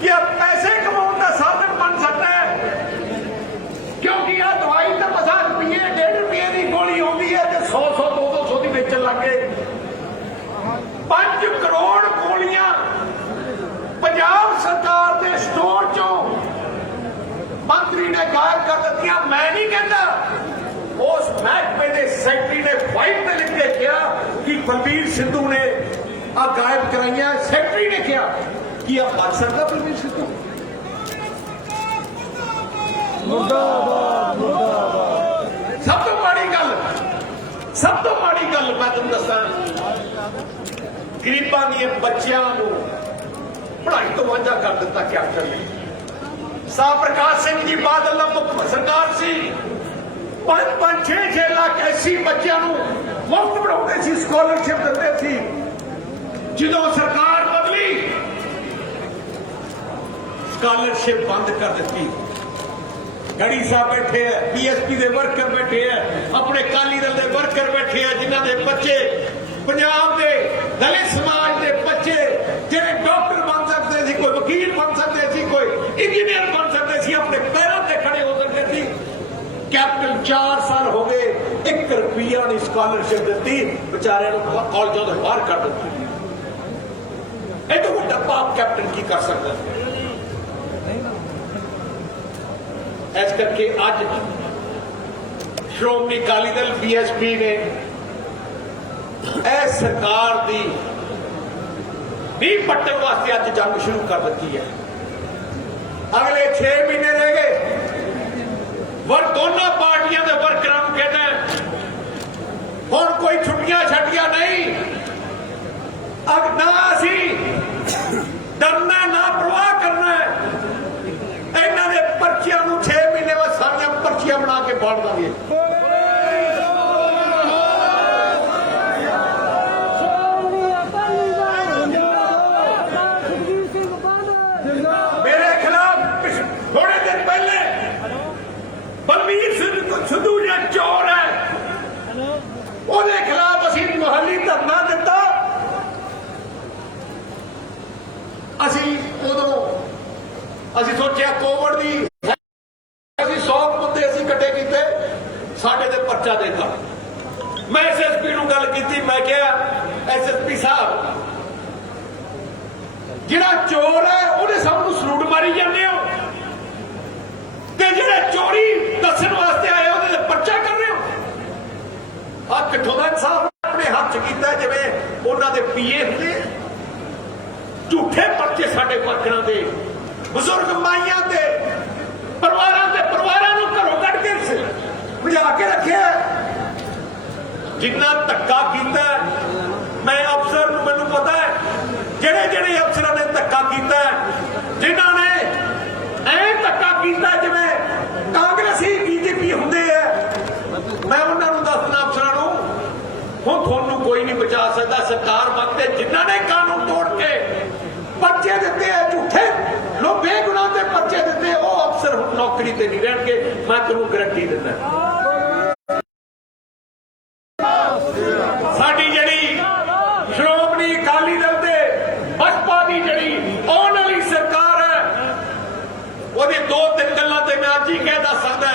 ਕਿ ਆ ਪੈਸੇ ਕਮਾਉਣ ਦਾ ਸਾਧਨ ਬਣ ਸਕਦਾ ਹੈ ਕਿਉਂਕਿ ਆ ਦਵਾਈ ਤਾਂ ਮਸਾਂ ਰੁਪਈਏ 1.5 ਰੁਪਏ ਦੀ ਗੋਲੀ ਆਉਂਦੀ ਹੈ ਤੇ 100 200 ਦੀ ਵੇਚਣ ਲੱਗੇ 5 ਕਰੋੜ ਗੋਲੀਆਂ ਪੰਜਾਬ ਸਰਕਾਰ ਦੇ ਸਟੋਰ ਚੋਂ ਮੰਤਰੀ ਨੇ ਗਾਇਬ ਕਰ ਦਿੱਤੀਆਂ ਮੈਂ ਨਹੀਂ ਕਹਿੰਦਾ ਉਸ ਮਹਿਕਮੇ ਦੇ ਸੈਕਟਰੀ ਨੇ ਫਾਈਲ ਤੇ ਲਿਖ ਕੇ ਕਿਹਾ ਕਿ ਬਲਬੀਰ ਸਿੱਧੂ ਨੇ ਆ ਗਾਇਬ ਕਰਾਈਆਂ ਸੈਕਟਰੀ ਨੇ ਕਿਹਾ ਕਿ ਆ ਬਚ ਸਕਦਾ ਬਲਬੀਰ ਸਿੱਧੂ ਮੁਰਦਾਬਾਦ ਸਭ ਤੋਂ ਮਾੜੀ ਗੱਲ ਮੈਂ ਤੁਹਾਨੂੰ ਦੱਸਾਂ ਗਰੀਬਾਂ ਦੇ ਬੱਚਿਆਂ ਨੂੰ ਪੜ੍ਹਾਈ ਤੋਂ ਵਾਂਝਾ ਕਰ ਦਿੱਤਾ ਕੈਪਟਨ ਨੇ ਸਾਹ ਪ੍ਰਕਾਸ਼ ਸਿੰਘ ਜੀ ਬਾਦਲ ਦਾ ਮੁੱਖ ਸਰਕਾਰ ਸੀ 5-6 ਲੱਖ ਐਸੀ ਬੱਚਿਆਂ ਨੂੰ ਮੁਫਤ ਪੜ੍ਹਾਉਂਦੇ ਸੀ ਸਕਾਲਰਸ਼ਿਪ ਦਿੰਦੇ ਸੀ ਜਦੋਂ ਸਰਕਾਰ ਬਦਲੀ ਸਕਾਲਰਸ਼ਿਪ ਬੰਦ ਕਰ ਦਿੱਤੀ ਗੜੀ ਸਾਹਿਬ ਬੈਠੇ ਆ ਬੀਐਸਪੀ ਦੇ ਵਰਕਰ ਬੈਠੇ ਆ ਆਪਣੇ ਅਕਾਲੀ ਦਲ ਦੇ ਵਰਕਰ ਬੈਠੇ ਆ ਜਿਨ੍ਹਾਂ ਦੇ ਬੱਚੇ ਪੰਜਾਬ ਦੇ ਦਲਿਤ ਸਮਾਜ ਦੇ ਬੱਚੇ ਜਿਹੜੇ ਡਾਕਟਰ ਬਣ ਸਕਦੇ ਸੀ ਕੋਈ ਵਕੀਲ ਬਣ ਸਕਦੇ ਸੀ ਕੋਈ ਇੰਜੀਨੀਅਰ ਬਣ ਸਕਦੇ ਸੀ ਆਪਣੇ ਪੈਰਾਂ ਤੇ ਖੜੇ ਹੋ ਸਕਦੇ ਸੀ ਕੈਪਟਨ 4 ਸਾਲ ਹੋ ਗਏ 1 ਰੁਪਈਆ ਦੀ ਸਕਾਲਰਸ਼ਿਪ ਦਿੱਤੀ ਵਿਚਾਰਿਆਂ ਨੂੰ ਕਾਲਜਾਂ ਤੋਂ ਬਾਹਰ ਕੱਢ ਦਿੱਤਾ ਇਹ ਤੋਂ ਵੱਡਾ ਪਾਪ ਕੈਪਟਨ ਕੀ ਕਰ ਸਕਦਾ ਇਸ ਕਰਕੇ ਅੱਜ ਸ਼੍ਰੋਮਣੀ ਅਕਾਲੀ ਦਲ ਬੀਐਸਪੀ ਨੇ ਇਹ ਸਰਕਾਰ ਦੀ ਨੀਂਹ ਪੱਟਣ ਵਾਸਤੇ ਅੱਜ ਜੰਗ ਸ਼ੁਰੂ ਕਰ ਦਿੱਤੀ ਹੈ ਅਗਲੇ 6 ਮਹੀਨੇ ਰਹਿ ਗਏ ਦੋਨਾਂ ਪਾਰਟੀਆਂ ਦੇ ਵਰਕਰਾਂ ਨੂੰ ਹੁਣ ਕੋਈ ਛੁੱਟੀਆਂ ਛੱਟੀਆਂ ਨਹੀਂ। ਅਬ ਨਾ ਅਸੀਂ ਡਰਨਾ ਨਾ ਪ੍ਰਵਾਹ ਕਰਨਾ। ਇਹਨਾਂ ਦੇ ਪਰਚੀਆਂ ਨੂੰ 6 ਮਹੀਨੇ ਬਾਅਦ ਸਾਰੀਆਂ ਪਰਚੀਆਂ ਬਣਾ ਕੇ ਫਾੜ ਦਾਂਗੇ। ਮੇਰੇ ਖਿਲਾਫ ਥੋੜੇ ਦਿਨ ਪਹਿਲੇ ਬਲਵੀਰ ਸਿੰਘ ਸਿੱਧੂ ਜਿਹੜਾ ਚੋਰ ਹੈ ਉਹਦੇ ਖਿਲਾਫ ਅਸੀਂ ਮੁਹੱਲੀ ਧਰਨਾ ਦਿੱਤਾ। ਅਸੀਂ ਉਦੋਂ ਅਸੀਂ ਸੋਚਿਆ ਕੋਵਿਡ ਦੀ ਅਸੀਂ 100 ਮੁੱਦੇ ਅਸੀਂ ਇਕੱਠੇ ਕੀਤੇ, ਸਾਡੇ ਤੇ ਪਰਚਾ ਦੇਤਾ। ਮੈਂ ਐਸਐਸਪੀ ਨੂੰ ਗੱਲ ਕੀਤੀ, ਮੈਂ ਕਿਹਾ ਐਸਐਸਪੀ ਸਾਹਿਬ ਜਿਹੜਾ ਚੋਰ ਹੈ ਉਹਦੇ ਸਭ ਨੂੰ ਸਲੂਟ ਮਾਰੀ ਜਾਂਦੇ ਹੋ ਤੇ ਜਿਹੜੇ ਚੋਰੀ ਦੱਸਣ ਵਾਸਤੇ ਆਏ ਉਹਦੇ ਤੇ ਪਰਚਾ ਕਰ ਰਹੇ ਹੋ। ਆ ਕਿੱਥੋਂ ਦਾ ਇਨਸਾਫ ਆਪਣੇ ਹੱਥ 'ਚ ਕੀਤਾ? ਜਿਵੇਂ ਉਹਨਾਂ ਦੇ ਪੀਏ ਹੁੰਦੇ ਝੂਠੇ ਪਰਚੇ ਸਾਡੇ ਵਰਕਰਾਂ ਦੇ, ਬਜ਼ੁਰਗ ਮਾਈਆਂ ਤੇ ਪਰਿਵਾਰਾਂ ਨੂੰ ਘਰੋਂ ਕੱਢ ਕੇ ਭਜਾ ਕੇ ਰੱਖਿਆ। ਜਿੰਨਾ ਧੱਕਾ ਕੀਤਾ ਮੈਂ ਅਫਸਰ ਨੂੰ, ਮੈਨੂੰ ਪਤਾ ਹੈ ਜਿਹੜੇ ਅਫਸਰਾਂ ਨੇ ਧੱਕਾ ਕੀਤਾ, ਜਿਨ੍ਹਾਂ ਨੇ ਐ ਧੱਕਾ ਕੀਤਾ ਜਿਵੇਂ ਕਾਂਗਰਸੀ ਬੀਜੇਪੀ ਹੁੰਦੇ ਆ, ਮੈਂ ਉਹਨਾਂ ਨੂੰ ਦੱਸਣਾ ਅਫਸਰਾਂ ਨੂੰ, ਹੁਣ ਤੁਹਾਨੂੰ ਕੋਈ ਨਹੀਂ ਬਚਾ ਸਕਦਾ। ਸਰਕਾਰ ਵਕਤ ਜਿਨ੍ਹਾਂ ਨੇ ਕਾਨੂੰਨ ਤੋੜ ਕੇ ਪਰਚੇ ਦਿੱਤੇ ਆ ਝੂਠੇ ਲੋ ਬੇਗੁਨਾਹ ਦੇ ਪਰਚੇ ਦਿੱਤੇ, ਉਹ ਅਫਸਰ ਹੁਣ ਨੌਕਰੀ ਤੇ ਨਹੀਂ ਰਹਿਣਗੇ। ਮੈਂ ਤੁਹਾਨੂੰ ਗਰੰਟੀ ਦਿੰਦਾ। ਸਾਡੀ ਜਿਹੜੀ ਸ਼੍ਰੋਮਣੀ ਅਕਾਲੀ ਦਲ ਤੇ ਬਸਪਾ ਦੀ ਜਿਹੜੀ ਆਉਣ ਵਾਲੀ ਸਰਕਾਰ ਹੈ, ਉਹਦੇ 2-3 ਗੱਲਾਂ ਤੇ ਮੈਂ ਅੱਜ ਹੀ ਕਹਿ ਦੱਸ ਸਕਦਾ।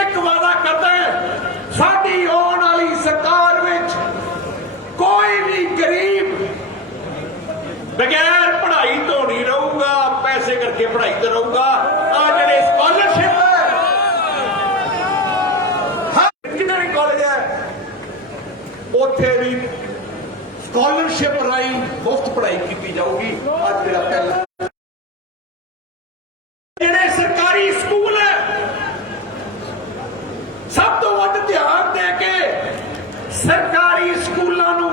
ਇੱਕ ਵਾਅਦਾ ਕਰਦਾ ਸਾਡੀ ਆਉਣ ਵਾਲੀ ਸਰਕਾਰ ਵਿੱਚ ਕੋਈ ਵੀ ਗਰੀਬ ਬਗੈਰ ਪੜ੍ਹਾਈ ਤੋਂ ਨਹੀਂ ਰਹੂਗਾ, ਪੈਸੇ ਕਰਕੇ ਪੜ੍ਹਾਈ ਤੇ ਰਹੂਗਾ। ਆ ਜਿਹੜੇ ਸਕਾਲਰਸ਼ਿਪ ਹੈ, ਇੰਜੀਨੀਅਰਿੰਗ ਕਾਲਜ ਹੈ, ਉੱਥੇ ਵੀ ਸਕਾਲਰਸ਼ਿਪ ਰਾਹੀਂ ਮੁਫਤ ਪੜ੍ਹਾਈ ਕੀਤੀ ਜਾਊਗੀ। ਅੱਜ ਜਿਹੜਾ ਪਹਿਲਾ ਜਿਹੜੇ ਸਰਕਾਰੀ ਸਕੂਲ ਹੈ, ਸਭ ਤੋਂ ਵੱਧ ਧਿਆਨ ਦੇ ਕੇ ਸਰਕਾਰੀ ਸਕੂਲਾਂ ਨੂੰ,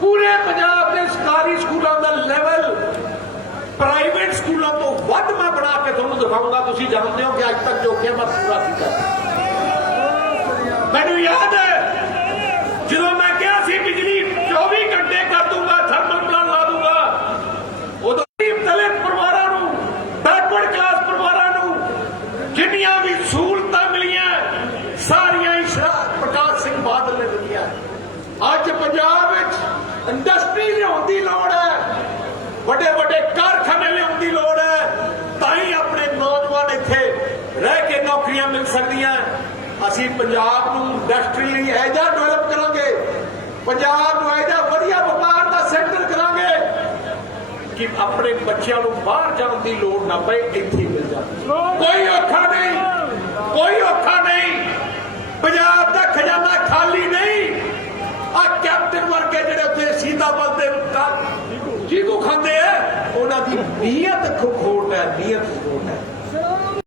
ਪੂਰੇ ਪੰਜਾਬ ਦੇ ਸਰਕਾਰੀ ਸਕੂਲਾਂ ਦਾ ਲੈਵਲ ਪ੍ਰਾਈਵੇਟ ਸਕੂਲਾਂ ਤੋਂ ਵੱਧ ਮੈਂ ਬਣਾ ਕੇ ਤੁਹਾਨੂੰ ਦਿਖਾਊਂਗਾ। ਤੁਸੀਂ ਜਾਣਦੇ ਹੋ ਕਿ ਅੱਜ ਤੱਕ ਜੋ ਕਿ ਮੈਂ ਪੂਰਾ ਕੀਤਾ। ਮੈਨੂੰ ਯਾਦ ਹੈ ਜਦੋਂ ਮੈਂ ਕਿਹਾ ਸੀ ਬਿਜਲੀ 24 ਘੰਟੇ ਕਰ ਦੂੰਗਾ, ਥਰਮਲ ਪਲਾਂਟ ਲਾ ਦੂੰਗਾ, ਉਦੋਂ ਦਲਿਤ ਪਰਿਵਾਰਾਂ ਨੂੰ, ਬੈਕਵਰਡ ਕਲਾਸ ਪਰਿਵਾਰਾਂ ਨੂੰ ਜਿੰਨੀਆਂ ਵੀ ਸਹੂਲਤਾਂ ਮਿਲੀਆਂ ਸਾਰੀਆਂ ਹੀ ਪ੍ਰਕਾਸ਼ ਸਿੰਘ ਬਾਦਲ ਨੇ ਦਿੱਤੀਆਂ। ਅੱਜ ਪੰਜਾਬ ਵਿੱਚ ਇੰਡਸਟਰੀ ਲਿਆਉਣ ਦੀ ਲੋੜ ਹੈ, ਵੱਡੇ ਵੱਡੇ ਕਾਰਖਾਨੇ ਲਿਆਉਣ ਦੀ ਲੋੜ ਹੈ, ਤਾਂ ਹੀ ਆਪਣੇ ਨੌਜਵਾਨ ਇੱਥੇ ਰਹਿ ਕੇ ਨੌਕਰੀਆਂ ਮਿਲ ਸਕਦੀਆਂ। ਅਸੀਂ ਪੰਜਾਬ ਨੂੰ ਇੰਡਸਟਰੀ ਲਈ ਇਹੋ ਜਿਹਾ ਡਿਵੈਲਪ ਕਰਾਂਗੇ, ਪੰਜਾਬ ਨੂੰ ਇਹੋ ਜਿਹਾ ਵਧੀਆ ਵਪਾਰ ਦਾ ਸੈਕਟਰ ਕਰਾਂਗੇ ਕਿ ਆਪਣੇ ਬੱਚਿਆਂ ਨੂੰ ਬਾਹਰ ਜਾਣ ਦੀ ਲੋੜ ਨਾ ਪਏ, ਇੱਥੇ ਹੀ ਮਿਲ ਜਾਵੇ। ਕੋਈ ਔਖਾ ਨਹੀਂ, ਕੋਈ ਔਖਾ ਨਹੀਂ। ਪੰਜਾਬ ਦਾ ਖਜ਼ਾਨਾ ਖਾਲੀ ਨਹੀਂ। ਆ ਕੈਪਟਨ ਵਰਗੇ ਜਿਹੜੇ ਉੱਥੇ ਸੀਤਾਬਲ ਦੇ ਜੀਗੂ ਖਾਂਦੇ ਆ, ਉਹਨਾਂ ਦੀ ਨੀਅਤ ਖੋਟ ਹੈ, ਨੀਅਤ ਖੋਟ ਹੈ।